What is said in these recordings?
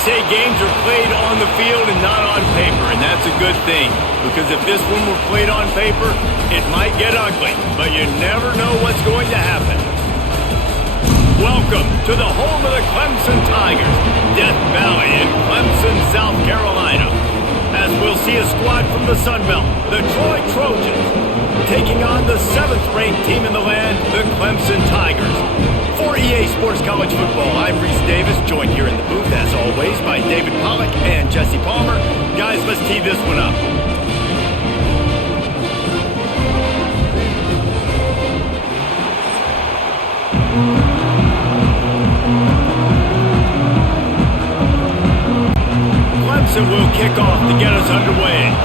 say games are played on the field and not on paper, and that's a good thing. Because if this one were played on paper, it might get ugly. But you never know what's going to happen. Welcome to the home of the Clemson Tigers, Death Valley in Clemson, South Carolina. As we'll see a squad from the Sun Belt, the Troy Trojans, taking on the 7th-ranked team in the land, the Clemson Tigers. For EA Sports College Football, I'm Reese Davis, joined here in the booth, as always, by David Pollack and Jesse Palmer. Guys, let's tee this one up. Clemson will kick off to get us underway.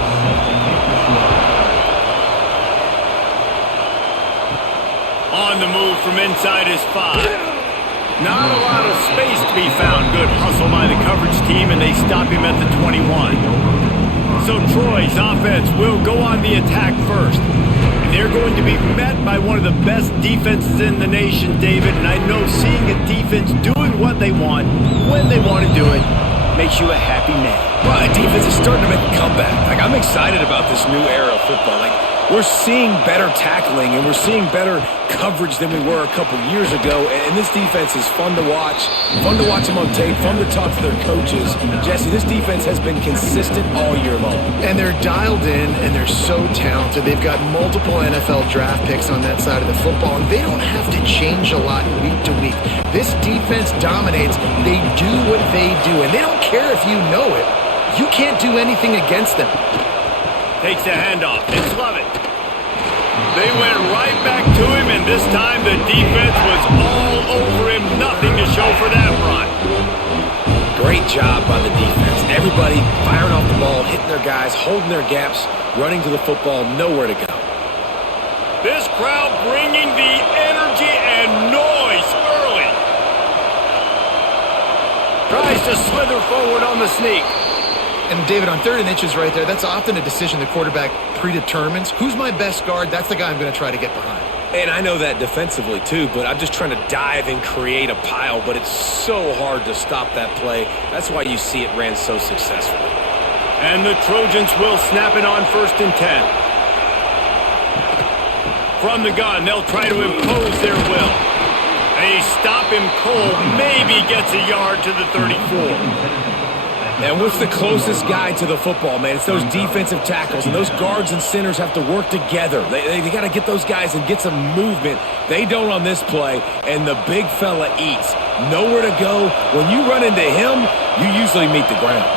On the move from inside is 5. Not a lot of space to be found. Good hustle by the coverage team, and they stop him at the 21. So Troy's offense will go on the attack first. And they're going to be met by one of the best defenses in the nation, David. And I know seeing a defense doing what they want, when they want to do it, makes you a happy man. Well, the defense is starting to make a comeback. I'm excited about this new era of football. We're seeing better tackling, and we're seeing better coverage than we were a couple years ago. And this defense is fun to watch them on tape, fun to talk to their coaches. Jesse, this defense has been consistent all year long. And they're dialed in, and they're so talented. They've got multiple NFL draft picks on that side of the football, and they don't have to change a lot week to week. This defense dominates. They do what they do, and they don't care if you know it. You can't do anything against them. Takes the handoff. It's Lovett. They went right back to him, and this time the defense was all over him. Nothing to show for that run. Great job by the defense. Everybody firing off the ball, hitting their guys, holding their gaps, running to the football, nowhere to go. This crowd bringing the energy and noise early. Tries to slither forward on the sneak. And David, on 3rd and inches right there, that's often a decision the quarterback predetermines. Who's my best guard? That's the guy I'm going to try to get behind. And I know that defensively too, but I'm just trying to dive and create a pile, but it's so hard to stop that play. That's why you see it ran so successfully. And the Trojans will snap it on 1st and 10. From the gun, they'll try to impose their will. They stop him cold, maybe gets a yard to the 34. And what's the closest guy to the football, man? It's those defensive tackles, and those guards and centers have to work together. They got to get those guys and get some movement. They don't on this play, and the big fella eats. Nowhere to go. When you run into him, you usually meet the ground.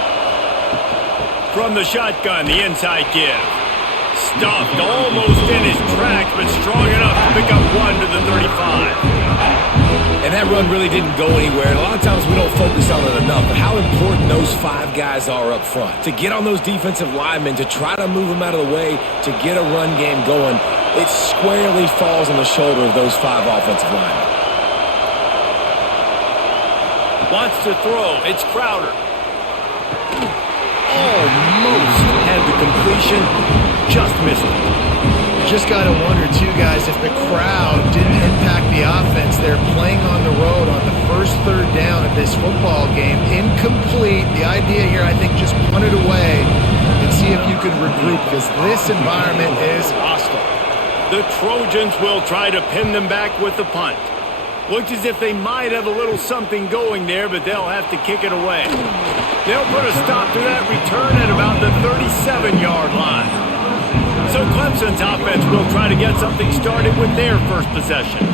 From the shotgun, the inside give. Stuffed almost in his tracks, but strong enough to pick up 1 to the 35. And that run really didn't go anywhere. And a lot of times we don't focus on it enough. But how important those 5 guys are up front. To get on those defensive linemen, to try to move them out of the way, to get a run game going, it squarely falls on the shoulder of those 5 offensive linemen. Wants to throw. It's Crowder. Almost had the completion. Just missed it. Just got to wonder, too, guys, if the crowd didn't impact the offense. They're playing on the road on the first 3rd down of this football game. Incomplete. The idea here, I think, just punt it away and see if you can regroup, because this environment is hostile. The Trojans will try to pin them back with the punt. Looks as if they might have a little something going there, but they'll have to kick it away. They'll put a stop to that return at about the 37-yard line. So Clemson's offense will try to get something started with their first possession.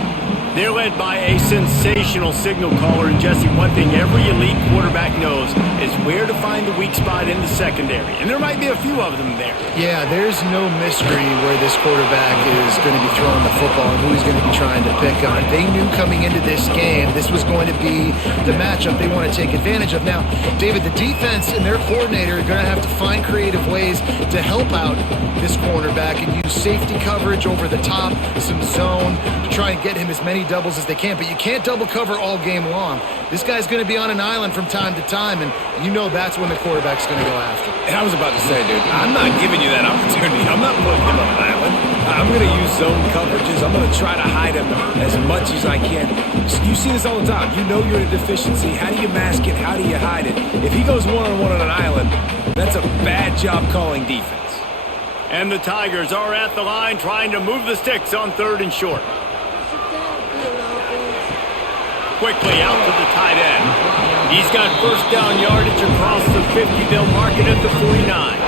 They're led by a sensational signal caller, and Jesse, one thing every elite quarterback knows is where to find the weak spot in the secondary, and there might be a few of them there. Yeah, there's no mystery where this quarterback is going to be throwing the football and who he's going to be trying to pick on. They knew coming into this game this was going to be the matchup they want to take advantage of. Now, David, the defense and their coordinator are going to have to find creative ways to help out this cornerback and use safety coverage over the top, some zone, to try and get him as many doubles as they can, but you can't double cover all game long. This guy's going to be on an island from time to time, and you know that's when the quarterback's going to go after. And I was about to say, dude, I'm not giving you that opportunity. I'm not putting him on an island. I'm going to use zone coverages. I'm going to try to hide him as much as I can. You see this all the time. You know you're in a deficiency. How do you mask it? How do you hide it? If he goes one-on-one on an island, that's a bad job calling defense. And the Tigers are at the line trying to move the sticks on 3rd and short. Quickly out to the tight end. He's got first down yardage across the 50. They'll mark it at the 49.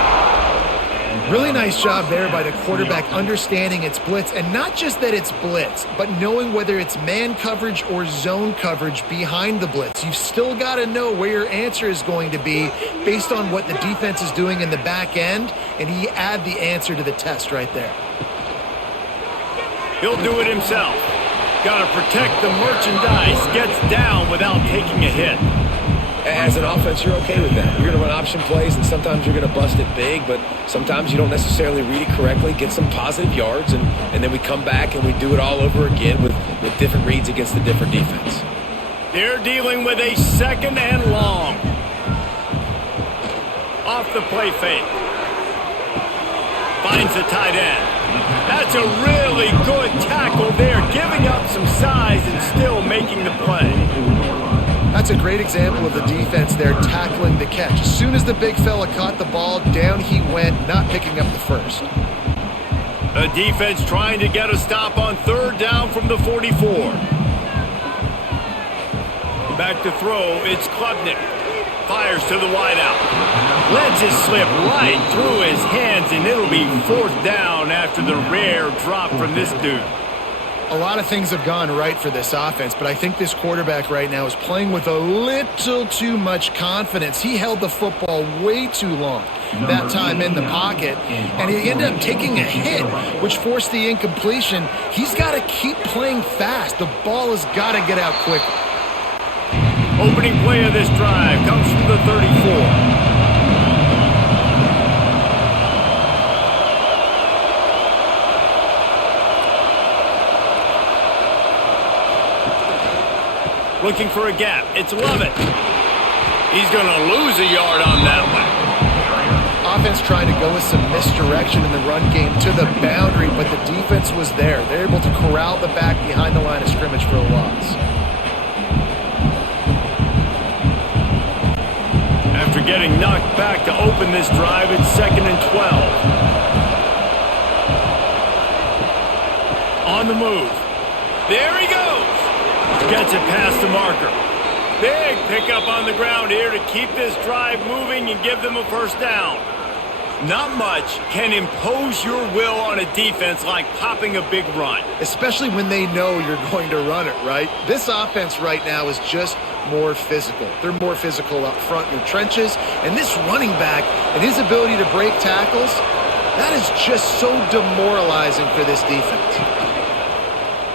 Really nice job there by the quarterback understanding it's blitz, and not just that it's blitz, but knowing whether it's man coverage or zone coverage behind the blitz. You've still got to know where your answer is going to be based on what the defense is doing in the back end, and he add the answer to the test right there. He'll do it himself. Got to protect the merchandise. Gets down without taking a hit. As an offense, you're okay with that. You're going to run option plays, and sometimes you're going to bust it big, but sometimes you don't necessarily read it correctly, get some positive yards, and then we come back and we do it all over again with different reads against the different defense. They're dealing with a 2nd and long. Off the play fake. Finds the tight end. That's a really good tackle there, giving up some size and still making the play. That's a great example of the defense there tackling the catch. As soon as the big fella caught the ball, down he went, not picking up the first. The defense trying to get a stop on 3rd down from the 44. Back to throw, it's Klubnik. Fires to the wideout. Lets it slip right through his hands, and it'll be 4th down after the rare drop from this dude. A lot of things have gone right for this offense, but I think this quarterback right now is playing with a little too much confidence. He held the football way too long that time in the pocket, and he ended up taking a hit, which forced the incompletion. He's got to keep playing fast. The ball has got to get out quick. Opening play of this drive comes from the 34. Looking for a gap. It's Lovett. He's going to lose a yard on that one. Offense trying to go with some misdirection in the run game to the boundary, but the defense was there. They're able to corral the back behind the line of scrimmage for a loss. After getting knocked back to open this drive, it's 2nd and 12. On the move. There he goes. Gets it past the marker. Big pickup on the ground here to keep this drive moving and give them a first down. Not much can impose your will on a defense like popping a big run. Especially when they know you're going to run it, right? This offense right now is just more physical. They're more physical up front in the trenches. And this running back and his ability to break tackles, that is just so demoralizing for this defense.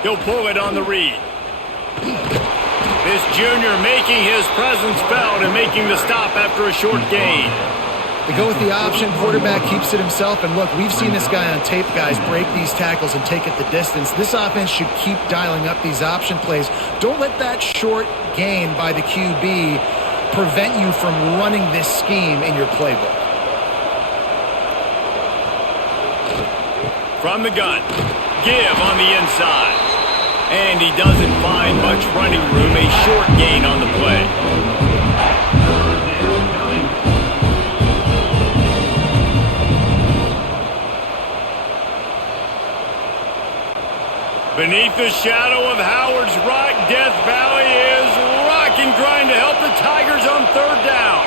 He'll pull it on the read. This junior making his presence felt and making the stop after a short gain. They go with the option. Quarterback keeps it himself. And look, we've seen this guy on tape, guys, break these tackles and take it the distance. This offense should keep dialing up these option plays. Don't let that short gain by the QB prevent you from running this scheme in your playbook. From the gun, give on the inside. And he doesn't find much running room, a short gain on the play. Beneath the shadow of Howard's Rock, Death Valley is rocking, trying to help the Tigers on 3rd down.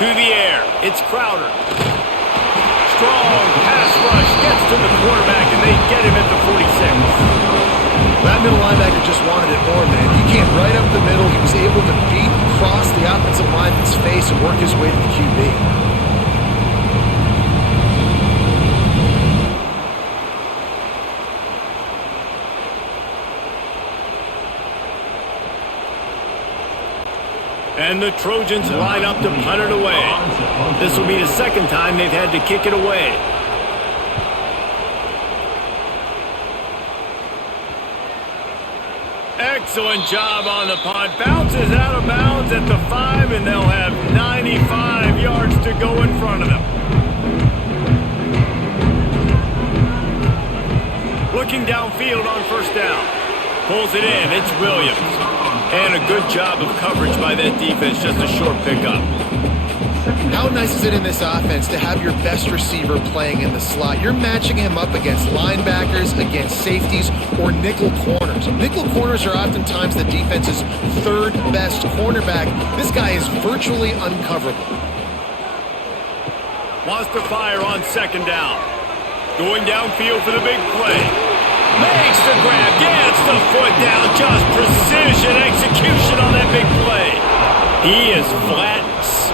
To the air, it's Crowder. Strong pass rush gets to the quarterback, and they get him at the 46. That middle linebacker just wanted it more, man. He came right up the middle. He was able to beat across the offensive lineman's face and work his way to the QB. And the Trojans line up to punt it away. This will be the 2nd time they've had to kick it away. Excellent job on the punt. Bounces out of bounds at the 5, and they'll have 95 yards to go in front of them. looking downfield on first down. Pulls it in. It's Williams. And a good job of coverage by that defense. Just a short pickup. How nice is it in this offense to have your best receiver playing in the slot? You're matching him up against linebackers, against safeties, or nickel corners. Nickel corners are oftentimes the defense's third best cornerback. This guy is virtually uncoverable. Wants to fire on second down. Going downfield for the big play. Makes the grab. Gets the foot down. Just precision execution on that big play. He is flat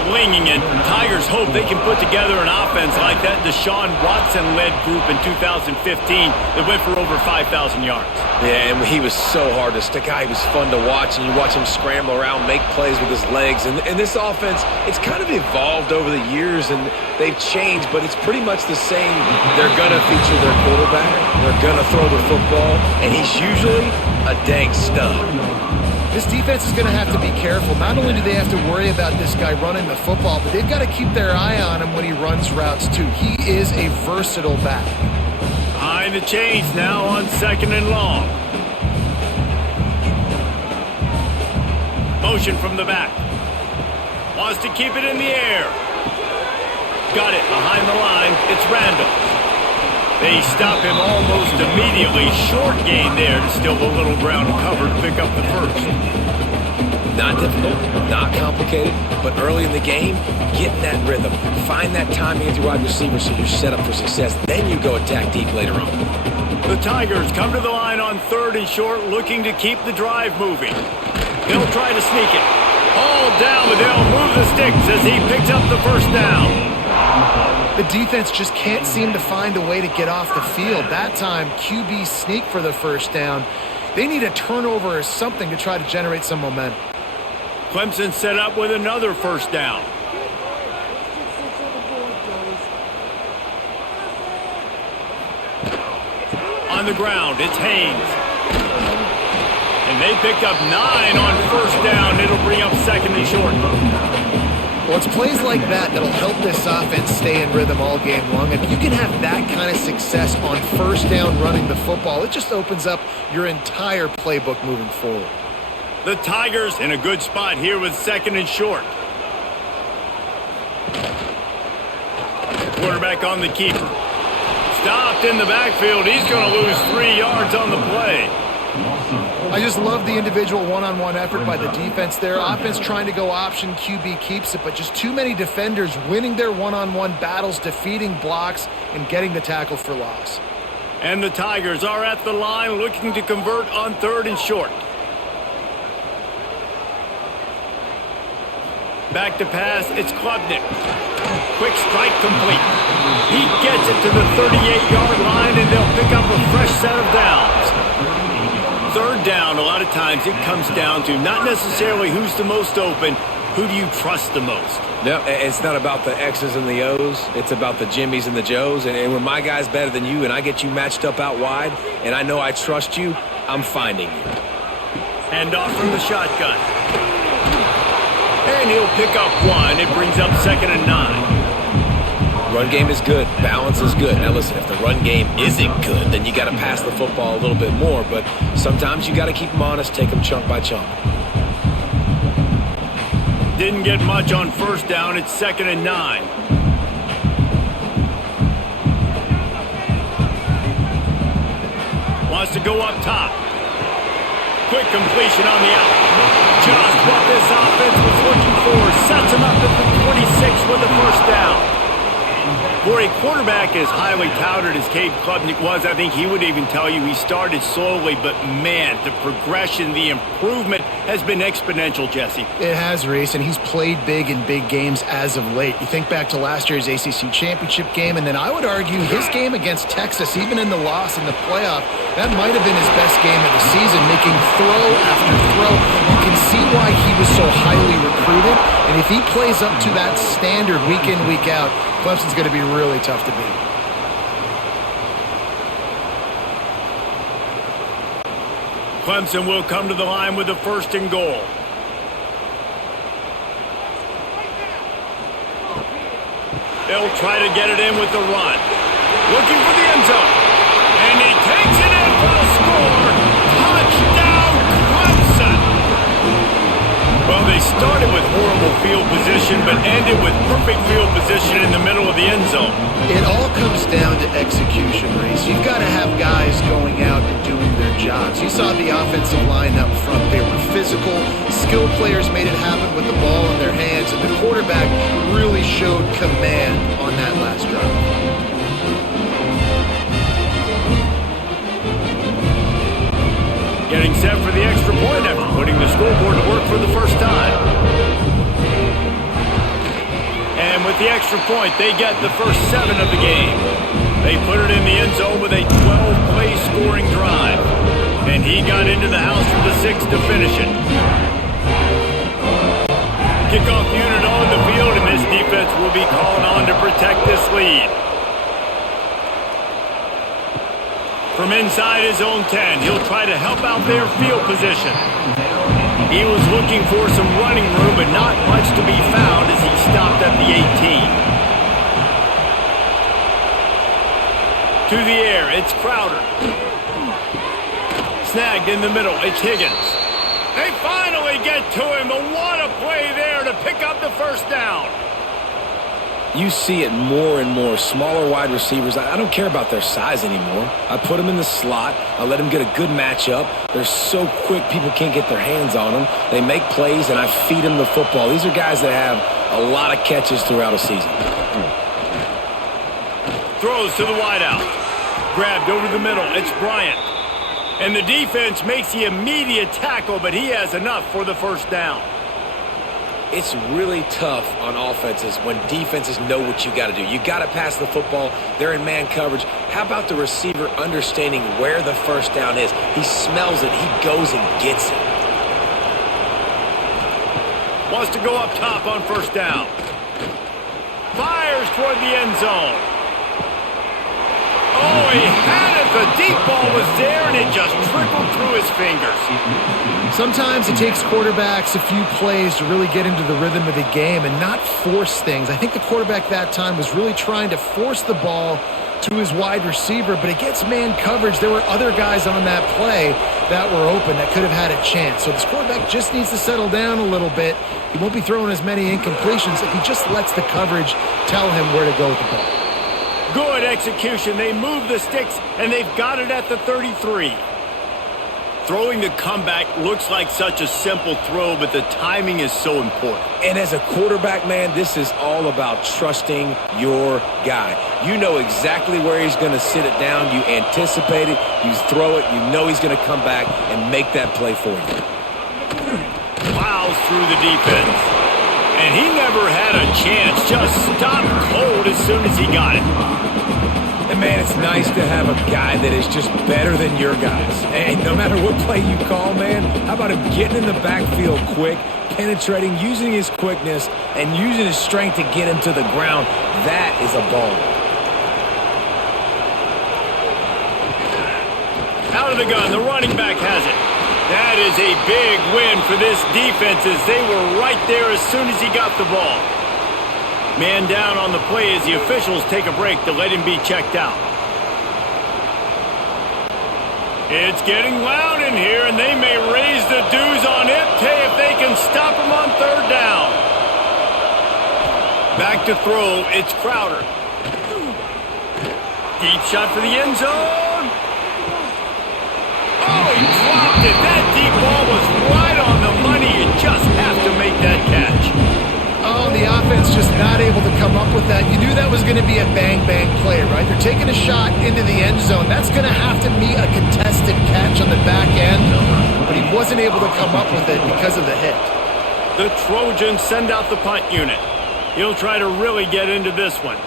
slinging it. Tigers hope they can put together an offense like that Deshaun Watson-led group in 2015 that went for over 5,000 yards. Yeah, and he was so hard to stick out. He was fun to watch, and you watch him scramble around, make plays with his legs. And this offense, it's kind of evolved over the years, and they've changed, but it's pretty much the same. They're going to feature their quarterback. They're going to throw the football, and he's usually a dang stud. This defense is going to have to be careful. Not only do they have to worry about this guy running the football, but they've got to keep their eye on him when he runs routes too. He is a versatile back. Behind the chains now on second and long. Motion from the back. Wants to keep it in the air. Got it behind the line. It's Randall. They stop him almost immediately. Short gain there to steal the little ground cover to pick up the first. Not difficult, not complicated, but early in the game, get in that rhythm. Find that timing as your wide receiver so you're set up for success. Then you go attack deep later on. The Tigers come to the line on third and short, looking to keep the drive moving. They'll try to sneak it. All down, but they'll move the sticks as he picks up the first down. The defense just can't seem to find a way to get off the field. That time, QB sneak for the first down. They need a turnover or something to try to generate some momentum. Clemson set up with another first down. On the ground, it's Haynes. And they pick up 9 on first down. It'll bring up second and short. Well, it's plays like that that'll help this offense stay in rhythm all game long. If you can have that kind of success on first down running the football, it just opens up your entire playbook moving forward. The Tigers in a good spot here with second and short. Quarterback on the keeper. Stopped in the backfield. He's going to lose 3 yards on the play. I just love the individual one-on-one effort by the defense there. Offense trying to go option, QB keeps it, but just too many defenders winning their one-on-one battles, defeating blocks, and getting the tackle for loss. And the Tigers are at the line looking to convert on third and short. Back to pass, it's Klubnik. Quick strike complete. He gets it to the 38-yard line, and they'll pick up a fresh set of downs. Third down, a lot of times it comes down to not necessarily who's the most open, who do you trust the most? No, it's not about the X's and the O's. It's about the Jimmys and the Joes. And when my guy's better than you and I get you matched up out wide and I know I trust you, I'm finding you. Hand off from the shotgun. And he'll pick up 1. It brings up second and 9. Run game is good. Balance is good. Now listen, if the run game isn't good, then you got to pass the football a little bit more. But sometimes you got to keep them honest, take them chunk by chunk. Didn't get much on first down. It's second and 9. Wants to go up top. Quick completion on the out. Just what this offense was looking for. Sets him up at the 26 with the first down. For a quarterback as highly touted as Cade Klubnik was, I think he would even tell you he started slowly, but man, the progression, the improvement has been exponential, Jesse. It has, Reese, and he's played big in big games as of late. You think back to last year's ACC championship game, and then I would argue his game against Texas, even in the loss in the playoff, that might have been his best game of the season, making throw after throw. You can see why he was so highly recruited, and if he plays up to that standard week in, week out, Clemson's going to be really tough to beat. Clemson will come to the line with a first and goal. They'll try to get it in with the run. Looking for the end zone. And he takes it in. It all comes down to execution, Reese. You've got to have guys going out and doing their jobs. You saw the offensive line up front. They were physical. Skilled players made it happen with the ball in their hands, and the quarterback really showed command on that last drive. Getting set for the extra point after putting the scoreboard to work for the first time. And with the extra point, they get the first 7 of the game. They put it in the end zone with a 12-play scoring drive. And he got into the house from the 6 to finish it. Kickoff unit on the field, and this defense will be calling on to protect this lead. From inside his own 10, he'll try to help out their field position. He was looking for some running room, but not much to be found as he stopped at the 18. To the air, it's Crowder. Snagged in the middle, it's Higgins. They finally get to him, but what a play there to pick up the first down. You see it more and more. Smaller wide receivers, I don't care about their size anymore. I put them in the slot. I let them get a good matchup. They're so quick, people can't get their hands on them. They make plays, and I feed them the football. These are guys that have a lot of catches throughout a season. Throws to the wideout. Grabbed over the middle. It's Bryant. And the defense makes the immediate tackle, but he has enough for the first down. It's really tough on offenses when defenses know what you got to do. You got to pass the football. They're in man coverage. How about the receiver understanding where the first down is? He smells it. He goes and gets it. Wants to go up top on first down. Fires toward the end zone. Oh, he had it. The deep ball was there, and it just trickled through his fingers. Sometimes it takes quarterbacks a few plays to really get into the rhythm of the game and not force things. I think the quarterback that time was really trying to force the ball to his wide receiver, but against man coverage, there were other guys on that play that were open that could have had a chance. So this quarterback just needs to settle down a little bit. He won't be throwing as many incompletions if he just lets the coverage tell him where to go with the ball. Good execution. They move the sticks, and they've got it at the 33. Throwing the comeback looks like such a simple throw, but the timing is so important. And as a quarterback, man, this is all about trusting your guy. You know exactly where he's going to sit it down. You anticipate it. You throw it. You know he's going to come back and make that play for you. Plows through the defense. And he never had a chance. Just stopped cold as soon as he got it. And, man, it's nice to have a guy that is just better than your guys. And no matter what play you call, man, how about him getting in the backfield quick, penetrating, using his quickness, and using his strength to get him to the ground? That is a baller. Out of the gun, the running back has it. That is a big win for this defense as they were right there as soon as he got the ball. Man down on the play as the officials take a break to let him be checked out. It's getting loud in here, and they may raise the dues on it if they can stop him on third down. Back to throw, it's Crowder. Deep shot for the end zone. Oh, he dropped it. That deep ball was right on the money. You just have to make that catch. Oh, the offense just not able to come up with that. You knew that was going to be a bang-bang play, right? They're taking a shot into the end zone. That's going to have to be a contested catch on the back end, but he wasn't able to come up with it because of the hit. The Trojans send out the punt unit. He'll try to really get into this one.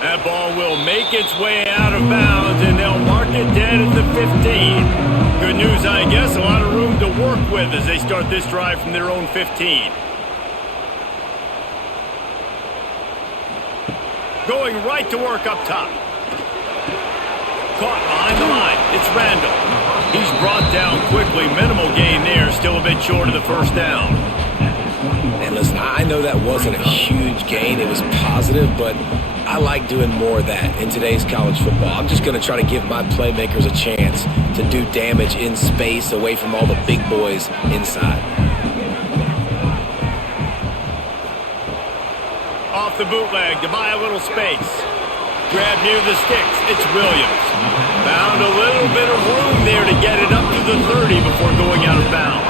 That ball will make its way out of bounds, and they'll mark it dead at the 15. Good news, I guess, a lot of room to work with as they start this drive from their own 15. Going right to work up top. Caught behind the line. It's Randall. He's brought down quickly. Minimal gain there. Still a bit short of the first down. And listen, I know that wasn't a huge gain. It was positive, but I like doing more of that in today's college football. I'm just going to try to give my playmakers a chance to do damage in space away from all the big boys inside. Off the bootleg to buy a little space. grab near the sticks. It's Williams. Found a little bit of room there to get it up to the 30 before going out of bounds.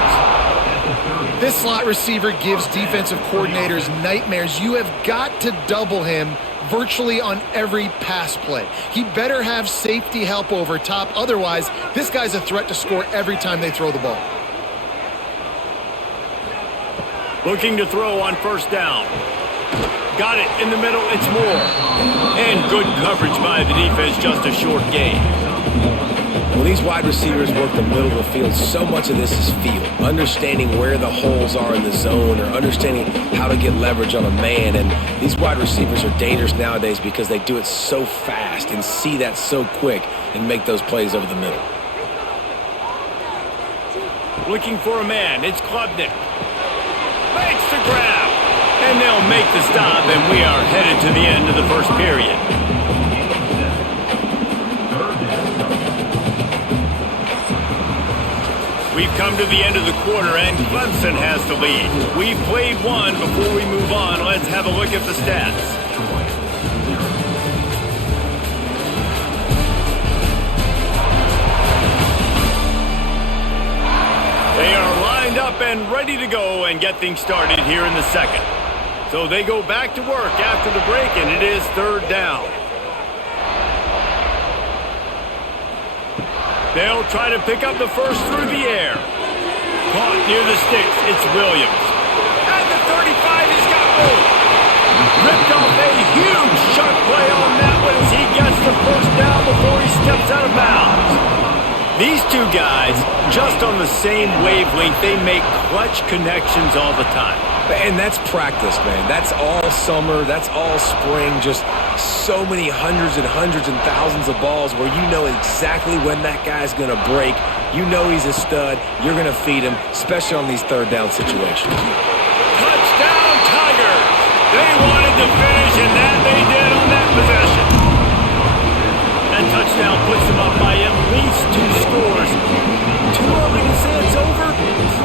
This slot receiver gives defensive coordinators nightmares. You have got to double him virtually on every pass play. He better have safety help over top. Otherwise, this guy's a threat to score every time they throw the ball. Looking to throw on first down. Got it in the middle, it's Moore. And good coverage by the defense, just a short gain. When these wide receivers work the middle of the field, so much of this is feel. Understanding where the holes are in the zone or understanding how to get leverage on a man. And these wide receivers are dangerous nowadays because they do it so fast and see that so quick and make those plays over the middle. Looking for a man, it's Klubnik. Makes the grab. And they'll make the stop, and we are headed to the end of the first period. We've come to the end of the quarter, and Clemson has the lead. We've played one. Before we move on, let's have a look at the stats. They are lined up and ready to go and get things started here in the second. So they go back to work after the break, and it is third down. They'll try to pick up the first through the air. Caught near the sticks, it's Williams. At the 35, he's got room. Ripped off a huge sharp play on that one as he gets the first down before he steps out of bounds. These two guys, just on the same wavelength, they make clutch connections all the time. And that's practice, man. That's all summer. That's all spring. Just so many hundreds and thousands of balls where you know exactly when that guy's going to break. You know he's a stud. You're going to feed him, especially on these third down situations. Touchdown, Tigers! They wanted to finish, and that they did on that possession. That touchdown puts them up by at least 2 scores. Too early to say it's over?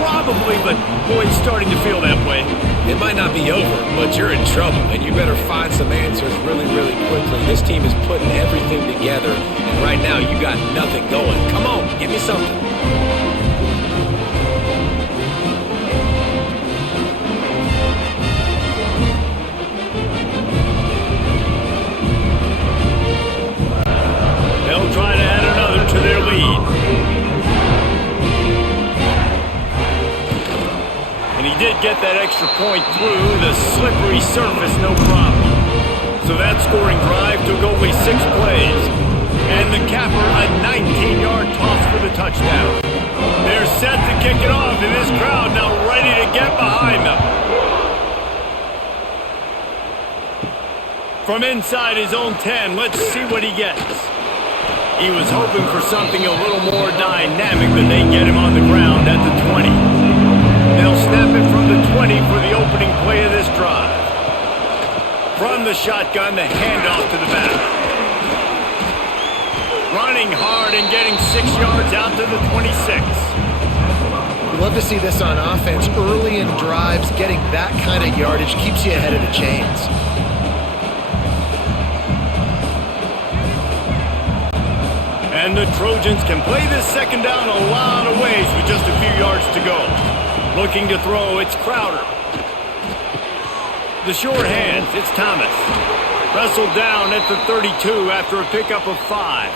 Probably, but boy, it's starting to feel that way. It might not be over, but you're in trouble, and you better find some answers really, really quickly. This team is putting everything together, and right now you got nothing going. Come on, give me something. They'll try to add another to their lead. And he did get that extra point through the slippery surface, no problem. So that scoring drive took only 6 plays. And the capper, a 19-yard toss for the touchdown. They're set to kick it off, and this crowd now ready to get behind them. From inside his own 10, let's see what he gets. He was hoping for something a little more dynamic, but they get him on the ground at the 20. They'll snap it from the 20 for the opening play of this drive. From the shotgun, the handoff to the back. Running hard and getting 6 yards out to the 26. We love to see this on offense. Early in drives, getting that kind of yardage keeps you ahead of the chains. And the Trojans can play this second down a lot of ways with just a few yards to go. Looking to throw, it's Crowder. The short hands, it's Thomas. Wrestled down at the 32 after a pickup of 5.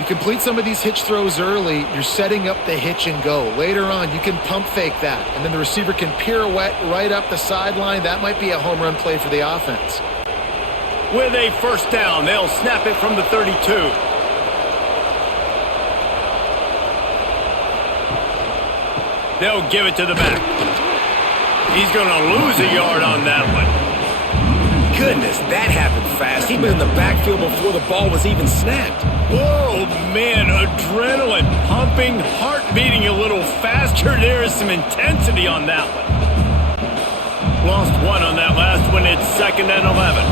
You complete some of these hitch throws early, you're setting up the hitch and go. Later on, you can pump fake that, and then the receiver can pirouette right up the sideline. That might be a home run play for the offense. With a first down, they'll snap it from the 32. They'll give it to the back. He's going to lose a yard on that one. Goodness, that happened fast. He was in the backfield before the ball was even snapped. Oh, man, adrenaline pumping, heart beating a little faster. There is some intensity on that one. Lost 1 on that last one. It's 2nd and 11.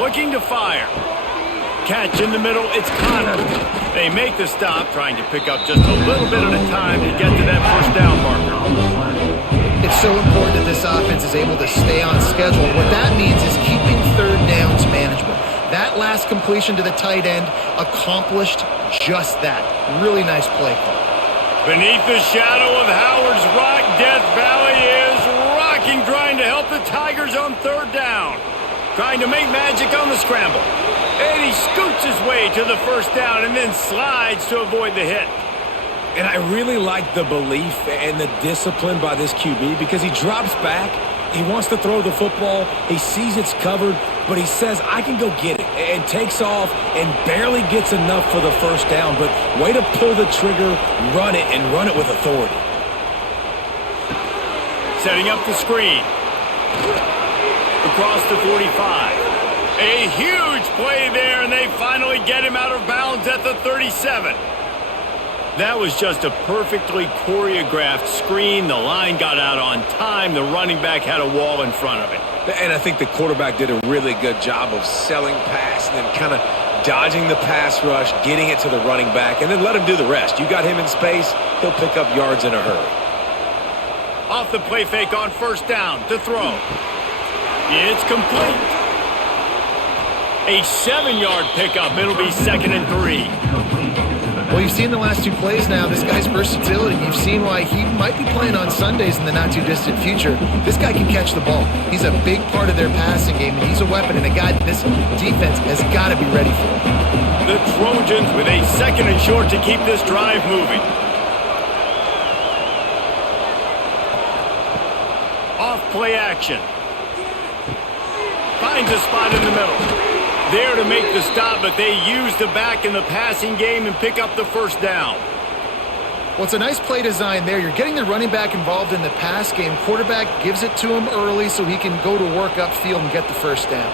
Looking to fire. Catch in the middle, it's Connor. They make the stop, trying to pick up just a little bit at a time to get to that first down marker. It's It's so important that this offense is able to stay on schedule. What that means is keeping third downs manageable. That last completion to the tight end accomplished just that. Really nice play call. Beneath the shadow of Howard's Rock, Death Valley is rocking, trying to help the Tigers on third down. Trying to make magic on the scramble. And he scoots his way to the first down and then slides to avoid the hit. And I really like the belief and the discipline by this QB because he drops back, he wants to throw the football, he sees it's covered, but he says, I can go get it, and takes off and barely gets enough for the first down, but way to pull the trigger, run it, and run it with authority. Setting up the screen. Across the 45. A huge play there, and they finally get him out of bounds at the 37. That was just a perfectly choreographed screen. The line got out on time. The running back had a wall in front of it. And I think the quarterback did a really good job of selling pass and then kind of dodging the pass rush, getting it to the running back, and then let him do the rest. You got him in space, he'll pick up yards in a hurry. Off the play fake on first down to throw. It's complete. A 7-yard pickup. It'll be 2nd and 3. Well, you've seen the last two plays now. This guy's versatility. You've seen why he might be playing on Sundays in the not-too-distant future. This guy can catch the ball. He's a big part of their passing game, and he's a weapon and a guy that this defense has got to be ready for. The Trojans with a 2nd and short to keep this drive moving. Off play action. Finds a spot in the middle. There to make the stop, but they use the back in the passing game and pick up the first down. Well, it's a nice play design there. You're getting the running back involved in the pass game. Quarterback gives it to him early so he can go to work upfield and get the first down.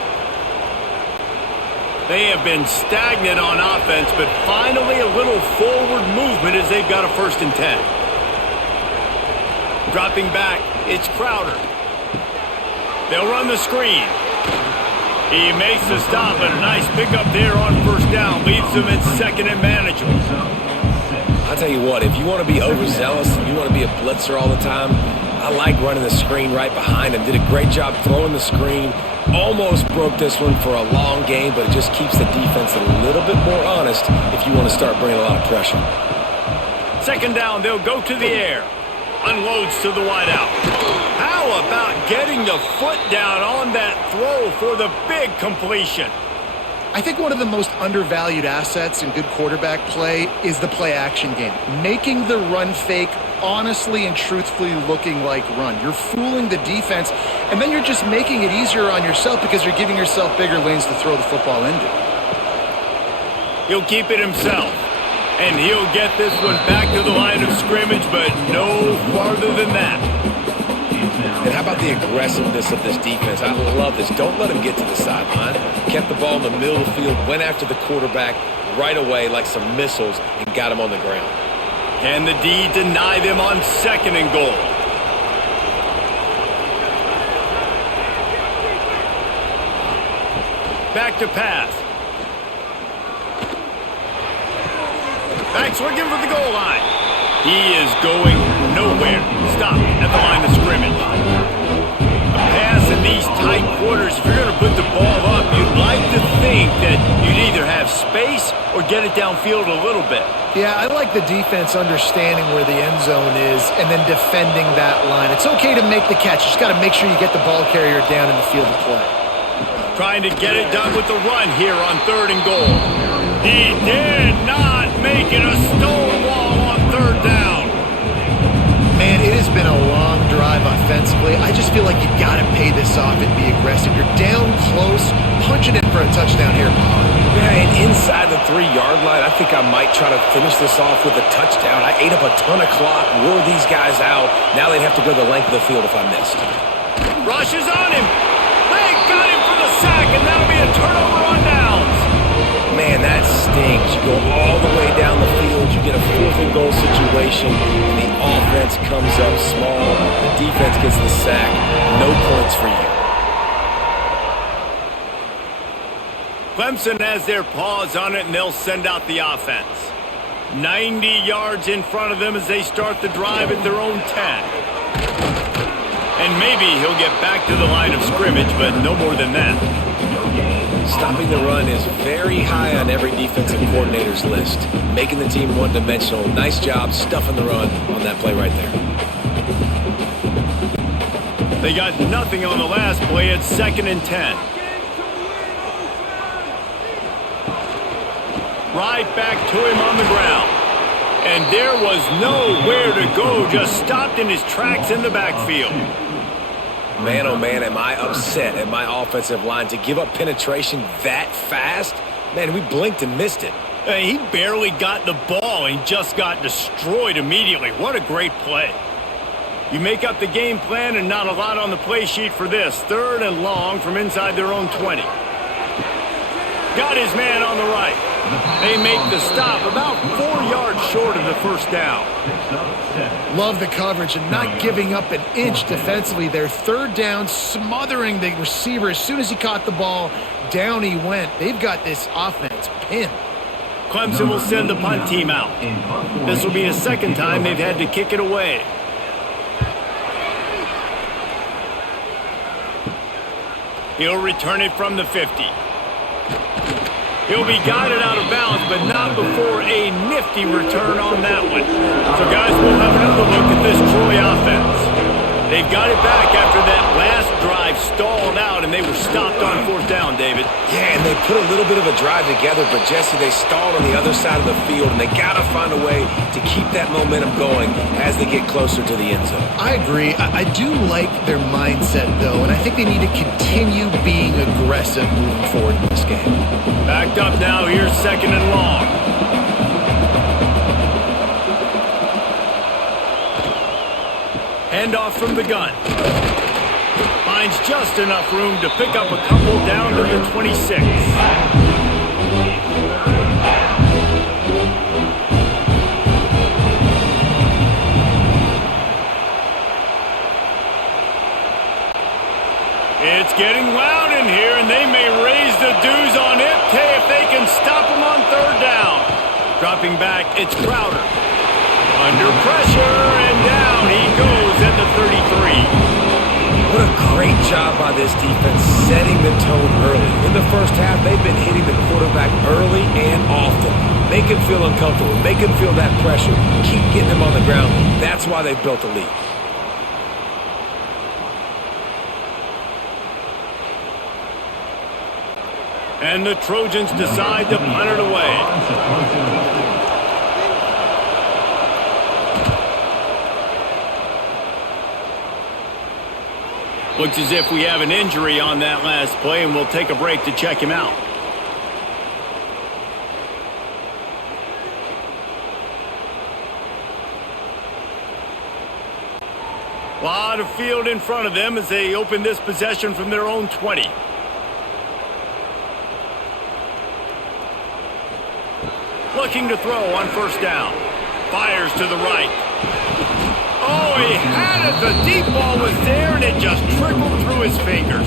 They have been stagnant on offense, but finally a little forward movement as they've got a 1st and 10. Dropping back, it's Crowder. They'll run the screen. He makes the stop, but a nice pickup there on first down. Leaves them in 2nd and manageable. I'll tell you what, if you want to be overzealous and you want to be a blitzer all the time, I like running the screen right behind him. Did a great job throwing the screen. Almost broke this one for a long game, but it just keeps the defense a little bit more honest if you want to start bringing a lot of pressure. 2nd down, they'll go to the air. Unloads to the wideout. How about getting the foot down on that throw for the big completion? I think one of the most undervalued assets in good quarterback play is the play-action game. Making the run fake honestly and truthfully looking like run. You're fooling the defense, and then you're just making it easier on yourself because you're giving yourself bigger lanes to throw the football into. He'll keep it himself. And he'll get this one back to the line of scrimmage, but no farther than that. And how about the aggressiveness of this defense? I love this. Don't let him get to the sideline. Kept the ball in the middle of the field, went after the quarterback right away like some missiles, and got him on the ground. Can the D deny them on 2nd and goal? Back to pass. Back swinging for the goal line. He is going nowhere. Stop at the line of scrimmage. A pass in these tight quarters, if you're going to put the ball up, you'd like to think that you'd either have space or get it downfield a little bit. Yeah, I like the defense understanding where the end zone is and then defending that line. It's okay to make the catch. You just got to make sure you get the ball carrier down in the field of play. Trying to get it done with the run here on 3rd and goal. He did not make it a stone wall on 3rd down. Man, it has been a long drive offensively. I just feel like you got to pay this off and be aggressive. You're down close, punch it in for a touchdown here, Paul. Yeah, and inside the 3-yard line, I think I might try to finish this off with a touchdown. I ate up a ton of clock, wore these guys out. Now they'd have to go the length of the field if I missed. Rushes on him. They got him for the sack, and that'll be a turnover on downs. Man, that stings. You go all the way down the field, you get a 4th and goal situation, and the offense comes up small. The defense gets the sack. No points for you. Clemson has their paws on it, and they'll send out the offense. 90 yards in front of them as they start the drive at their own 10. And maybe he'll get back to the line of scrimmage, but no more than that. Stopping the run is very high on every defensive coordinator's list. Making the team one-dimensional. Nice job stuffing the run on that play right there. They got nothing on the last play. It's 2nd and 10. Right back to him on the ground. And there was nowhere to go. Just stopped in his tracks in the backfield. Man, oh man, am I upset at my offensive line to give up penetration that fast? Man, we blinked and missed it. He barely got the ball and just got destroyed immediately. What a great play. You make up the game plan and not a lot on the play sheet for this. 3rd and long from inside their own 20. Got his man on the right. They make the stop about 4 yards short of the first down. Love the coverage and not giving up an inch defensively. Their 3rd down, smothering the receiver. As soon as he caught the ball, down he went. They've got this offense pinned. Clemson will send the punt team out. This will be the 2nd time they've had to kick it away. He'll return it from the 50. He'll be guided out of bounds, but not before a nifty return on that one. So, guys, we'll have another look at this Troy offense. They've got it back after that last drive stalled out, and they were stopped on 4th down, David. Yeah, and they put a little bit of a drive together, but, Jesse, they stalled on the other side of the field, and they got to find a way to keep that momentum going as they get closer to the end zone. I agree. I do like their mindset, though, and I think they need to continue being aggressive moving forward in this game. Backed up now. Here's 2nd and long. Handoff from the gun. Finds just enough room to pick up a couple down to the 26. It's getting loud in here, and they may raise the dues on it if they can stop him on 3rd down. Dropping back, it's Crowder. Under pressure, and down he goes at the 33. What a great job by this defense setting the tone early. In the first half, they've been hitting the quarterback early and often. Make him feel uncomfortable. Make him feel that pressure. Keep getting him on the ground. That's why they've built a lead. And the Trojans decide to punt it away. Looks as if we have an injury on that last play, and we'll take a break to check him out. A lot of field in front of them as they open this possession from their own 20. Looking to throw on 1st down. Fires to the right. Oh, he had it. The deep ball was there, and it just trickled through his fingers.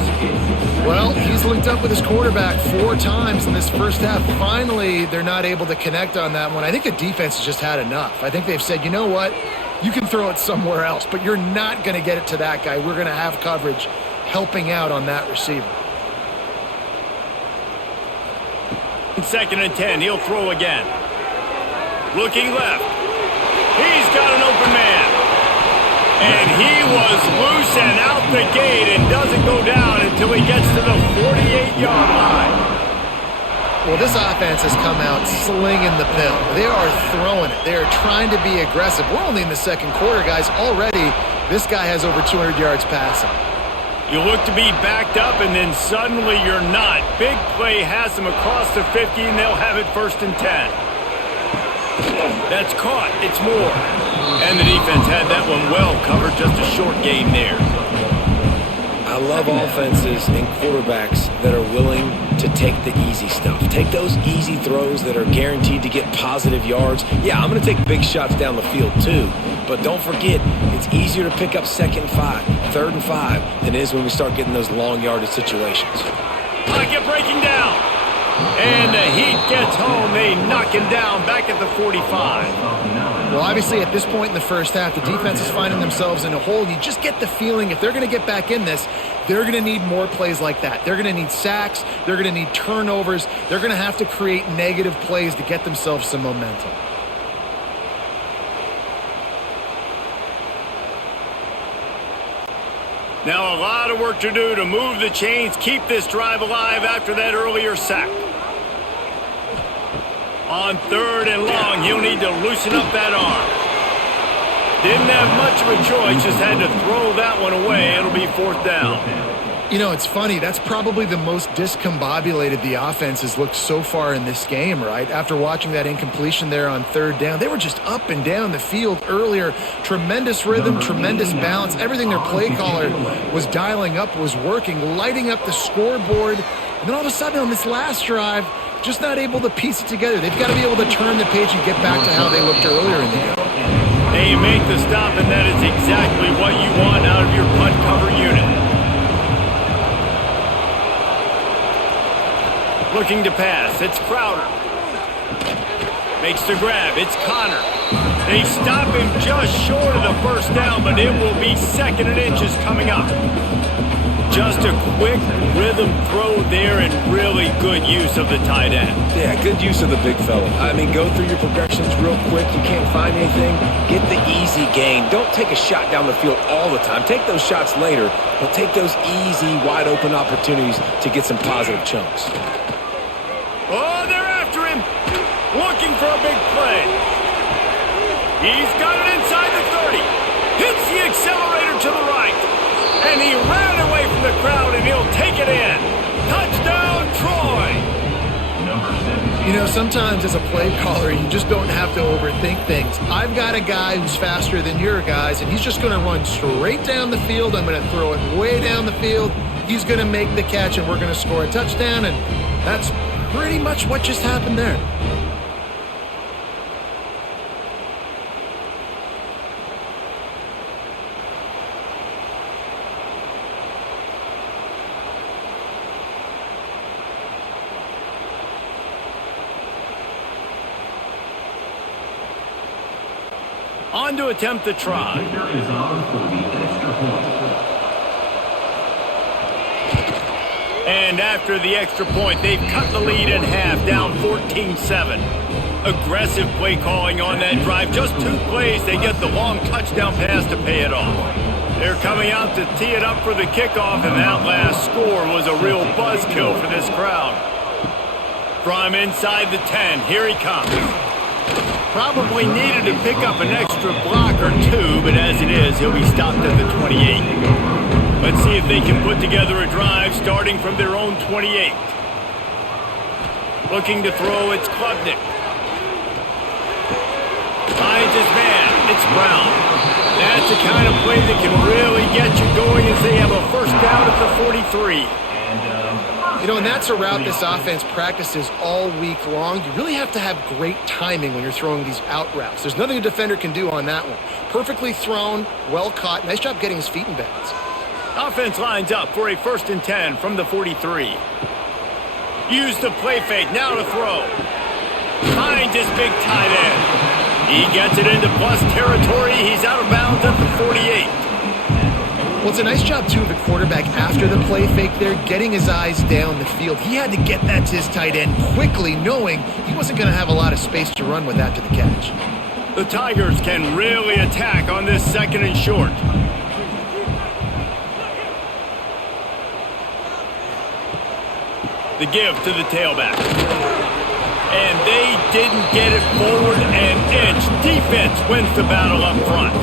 Well, he's linked up with his quarterback 4 times in this first half. Finally, they're not able to connect on that one. I think the defense has just had enough. I think they've said, you know what? You can throw it somewhere else, but you're not going to get it to that guy. We're going to have coverage helping out on that receiver. 2nd and 10. He'll throw again. Looking left. He's got an open man. And he was loose and out the gate and doesn't go down until he gets to the 48-yard line. Well, this offense has come out slinging the pill. They are throwing it. They are trying to be aggressive. We're only in the 2nd quarter, guys. Already, this guy has over 200 yards passing. You look to be backed up, and then suddenly you're not. Big play has them across the 50, and they'll have it 1st and 10. That's caught. It's Moore. And the defense had that one well covered. Just a short gain there. I love offenses and quarterbacks that are willing to take the easy stuff. Take those easy throws that are guaranteed to get positive yards. Yeah, I'm going to take big shots down the field too. But don't forget, it's easier to pick up 2nd and 5, 3rd and 5 than it is when we start getting those long yardage situations. Pocket breaking down. And the heat gets home. They knock him down back at the 45. Well, obviously, at this point in the first half, the defense is finding themselves in a hole. You just get the feeling if they're going to get back in this, they're going to need more plays like that. They're going to need sacks. They're going to need turnovers. They're going to have to create negative plays to get themselves some momentum. Now a lot of work to do to move the chains, keep this drive alive after that earlier sack. On 3rd and long, he'll need to loosen up that arm. Didn't have much of a choice, just had to throw that one away. It'll be 4th down. You know, it's funny. That's probably the most discombobulated the offense has looked so far in this game, right? After watching that incompletion there on 3rd down, they were just up and down the field earlier. Tremendous rhythm, tremendous balance. Everything their play caller was dialing up was working, lighting up the scoreboard. And then all of a sudden on this last drive, just not able to piece it together. They've got to be able to turn the page and get back to how they looked earlier in the game. They make the stop, and that is exactly what you want out of your punt cover unit. Looking to pass. It's Crowder. Makes the grab. It's Connor. They stop him just short of the 1st down, but it will be 2nd and inches coming up. Just a quick rhythm throw there and really good use of the tight end. Yeah, good use of the big fella. I mean, go through your progressions real quick. You can't find anything. Get the easy gain. Don't take a shot down the field all the time. Take those shots later, but take those easy, wide-open opportunities to get some positive chunks. Oh, they're after him. Looking for a big play. He's got it inside the 30. Hits the accelerator to the right. And he ran away from the crowd, and he'll take it in. Touchdown, Troy. You know, sometimes as a play caller, you just don't have to overthink things. I've got a guy who's faster than your guys, and he's just going to run straight down the field. I'm going to throw it way down the field. He's going to make the catch, and we're going to score a touchdown, and that's pretty much what just happened there. On to attempt the try. And after the extra point, they've cut the lead in half, down 14-7. Aggressive play calling on that drive. Just 2 plays, they get the long touchdown pass to pay it off. They're coming out to tee it up for the kickoff, and that last score was a real buzzkill for this crowd. From inside the 10, here he comes. Probably needed to pick up an extra block or 2, but as it is, he'll be stopped at the 28. Let's see if they can put together a drive starting from their own 28. Looking to throw, it's Klubnik. Finds his man, it's Brown. That's the kind of play that can really get you going as they have a 1st down at the 43. You know, and that's a route this offense practices all week long. You really have to have great timing when you're throwing these out routes. There's nothing a defender can do on that one. Perfectly thrown, well caught. Nice job getting his feet in bounds. Offense lines up for a 1st and 10 from the 43. Use the play fake, now to throw. Finds his big tight end. He gets it into plus territory. He's out of bounds at the 48. Well, it's a nice job, too, of the quarterback after the play fake there, getting his eyes down the field. He had to get that to his tight end quickly, knowing he wasn't going to have a lot of space to run with after the catch. The Tigers can really attack on this 2nd and short. The give to the tailback. And they didn't get it forward an inch. Defense wins the battle up front.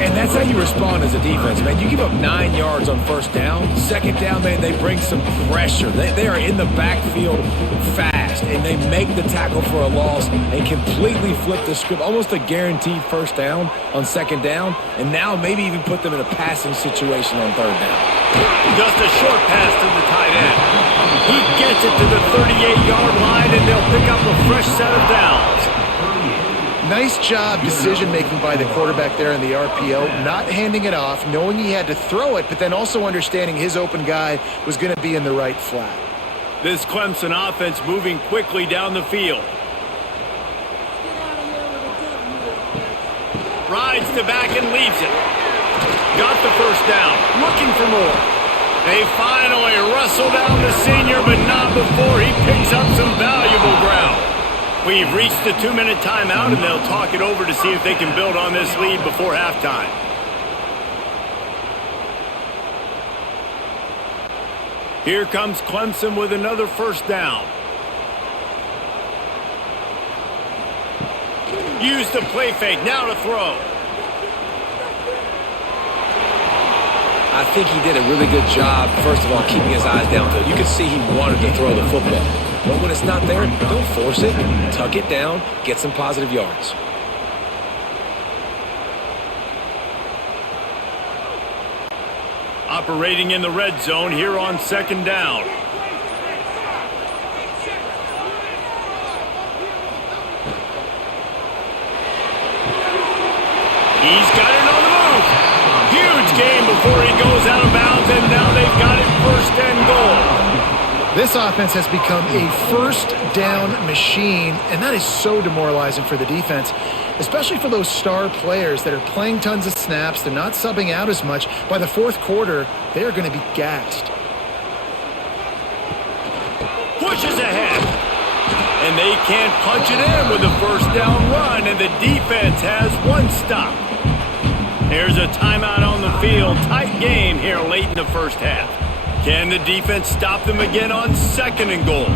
And that's how you respond as a defense, man. You give up 9 yards on 1st down. 2nd down, man, they bring some pressure. They are in the backfield fast, and they make the tackle for a loss and completely flip the script. Almost a guaranteed 1st down on 2nd down, and now maybe even put them in a passing situation on 3rd down. Just a short pass to the tight end. He gets it to the 38-yard line, and they'll pick up a fresh set of downs. Nice job decision-making by the quarterback there in the RPO, not handing it off, knowing he had to throw it, but then also understanding his open guy was going to be in the right flat. This Clemson offense moving quickly down the field. Rides to back and leaves it. Got the first down. Looking for more. They finally wrestle down the senior, but not before he picks up some valuable ground. We've reached the 2-minute timeout, and they'll talk it over to see if they can build on this lead before halftime. Here comes Clemson with another first down. Use the play fake, now to throw. I think he did a really good job, first of all, keeping his eyes downfield. You could see he wanted to throw the football. But when it's not there, don't force it. Tuck it down, get some positive yards. Operating in the red zone here on second down. He's got it on the move. Huge game before he goes out of bounds, and now they've got it first and goal. This offense has become a first down machine, and that is so demoralizing for the defense, especially for those star players that are playing tons of snaps. They're not subbing out as much. By the fourth quarter, they are going to be gassed. Pushes ahead. And they can't punch it in with a first down run, and the defense has one stop. There's a timeout on the field. Tight game here late in the first half. Can the defense stop them again on second and goal?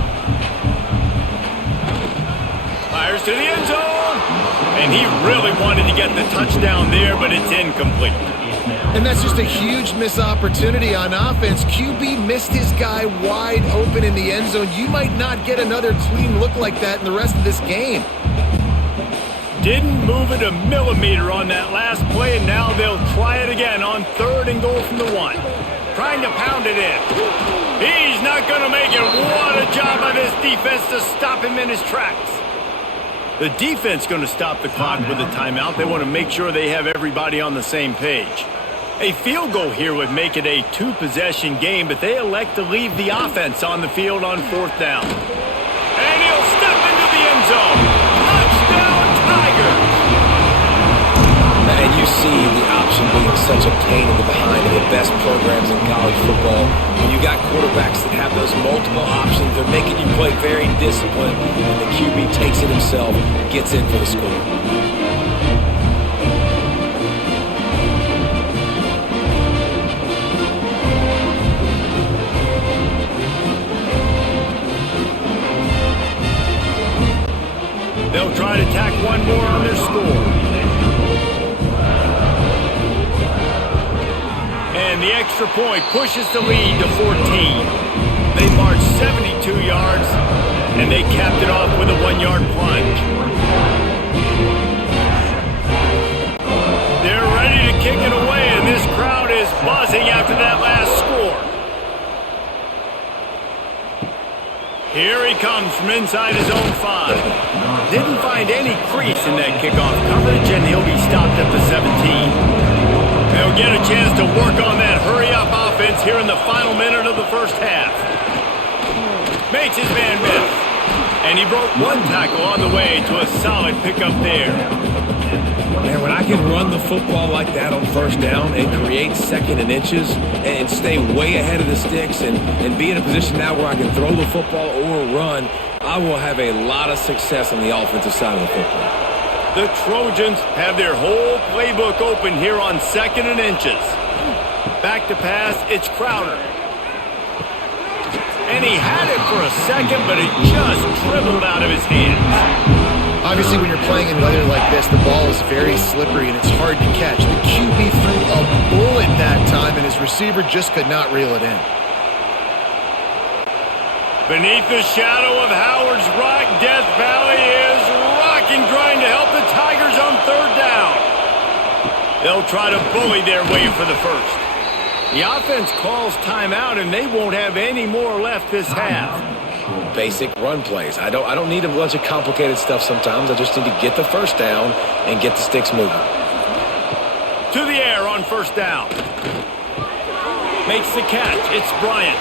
Fires to the end zone. And he really wanted to get the touchdown there, but it's incomplete. And that's just a huge missed opportunity on offense. QB missed his guy wide open in the end zone. You might not get another clean look like that in the rest of this game. Didn't move it a millimeter on that last play, and now they'll try it again on third and goal from the 1. Trying to pound it in. He's not going to make it. What a job by this defense to stop him in his tracks. The defense going to stop the clock with a timeout. They want to make sure they have everybody on the same page. A field goal here would make it a 2-possession game, but they elect to leave the offense on the field on fourth down. And he'll step into the end zone. Touchdown, Tigers! And you see the option being such a pain in the behind of the best programs in college football. When you got quarterbacks that have those multiple options, they're making you play very disciplined, and the QB takes it himself, gets in for the score. They'll try to tack one more on their score. And the extra point pushes the lead to 14. They marched 72 yards, and they capped it off with a 1-yard plunge. They're ready to kick it away, and this crowd is buzzing after that last score. Here he comes from inside his own 5. Didn't find any crease in that kickoff coverage, and he'll be stopped at the 17. They'll get a chance to work on that hurry-up offense here in the final minute of the first half. Makes his man miss. And he broke one tackle on the way to a solid pickup there. Man, when I can run the football like that on first down and create second and inches and stay way ahead of the sticks and be in a position now where I can throw the football or run, I will have a lot of success on the offensive side of the football. The Trojans have their whole playbook open here on second and inches. Back to pass, it's Crowder. And he had it for a second, but it just dribbled out of his hands. Obviously, when you're playing in weather like this, the ball is very slippery and it's hard to catch. The QB threw a bullet that time, and his receiver just could not reel it in. Beneath the shadow of Howard's Rock, Death Valley is rocking grind to help the Tigers on third down. They'll try to bully their way for the first. The offense calls timeout, and they won't have any more left this half. Basic run plays. I don't need a bunch of complicated stuff sometimes. I just need to get the first down and get the sticks moving. To the air on first down. Makes the catch. It's Bryant.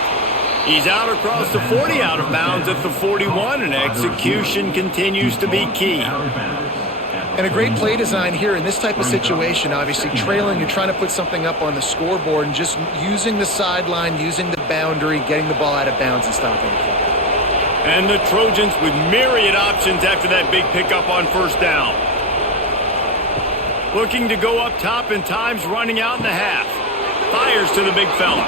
He's out across the 40, out of bounds at the 41, and execution continues to be key. And a great play design here in this type of situation. Obviously, trailing, you're trying to put something up on the scoreboard and just using the sideline, using the boundary, getting the ball out of bounds and stopping the clock. And the Trojans with myriad options after that big pickup on first down. Looking to go up top, and time's running out in the half. Fires to the big fella.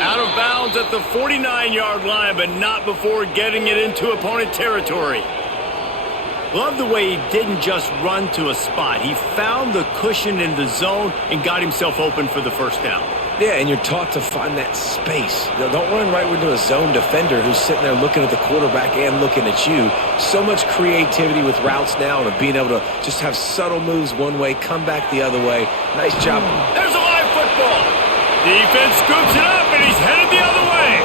Out of bounds at the 49-yard line, but not before getting it into opponent territory. Love the way he didn't just run to a spot. He found the cushion in the zone and got himself open for the first down. Yeah, and you're taught to find that space. Don't run right into a zone defender who's sitting there looking at the quarterback and looking at you. So much creativity with routes now and being able to just have subtle moves one way, come back the other way. Nice job. There's a live football. Defense scoops it up, and he's headed the other way.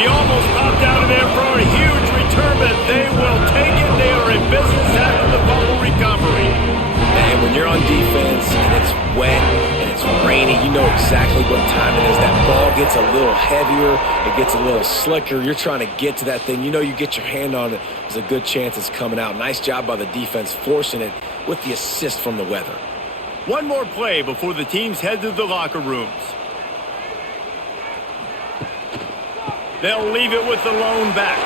He almost popped out of there for a huge return, but they will take it. They are in business after the fumble recovery. And when you're on defense and it's wet and it's rainy, you know exactly what time it is. That ball gets a little heavier. It gets a little slicker. You're trying to get to that thing. You know you get your hand on it. There's a good chance it's coming out. Nice job by the defense forcing it with the assist from the weather. One more play before the teams head to the locker rooms. They'll leave it with the lone back.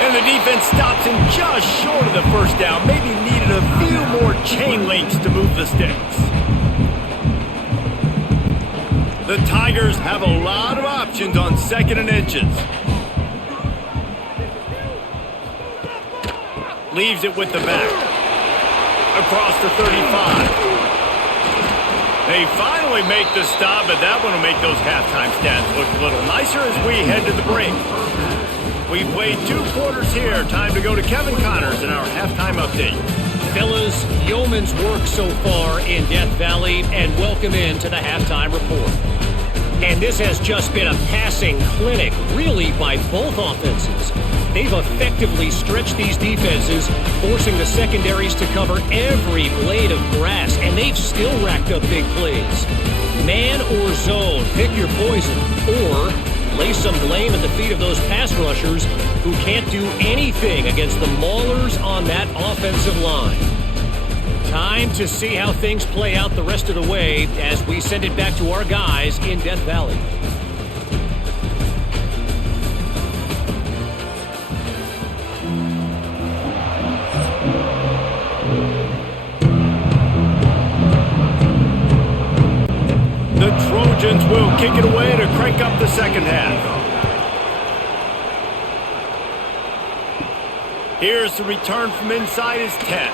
And the defense stops him just short of the first down. Maybe needed a few more chain links to move the sticks. The Tigers have a lot of options on second and inches. Leaves it with the back. Across the 35. They finally make the stop, but that one will make those halftime stats look a little nicer as we head to the break. We've played 2 quarters here. Time to go to Kevin Connors in our halftime update. Fellas, yeoman's work so far in Death Valley, and welcome into the halftime report. And this has just been a passing clinic, really, by both offenses. They've effectively stretched these defenses, forcing the secondaries to cover every blade of grass, and they've still racked up big plays. Man or zone, pick your poison, or lay some blame at the feet of those pass rushers who can't do anything against the maulers on that offensive line. Time to see how things play out the rest of the way as we send it back to our guys in Death Valley. The Trojans will kick it away to crank up the second half. Here's the return from inside his 10.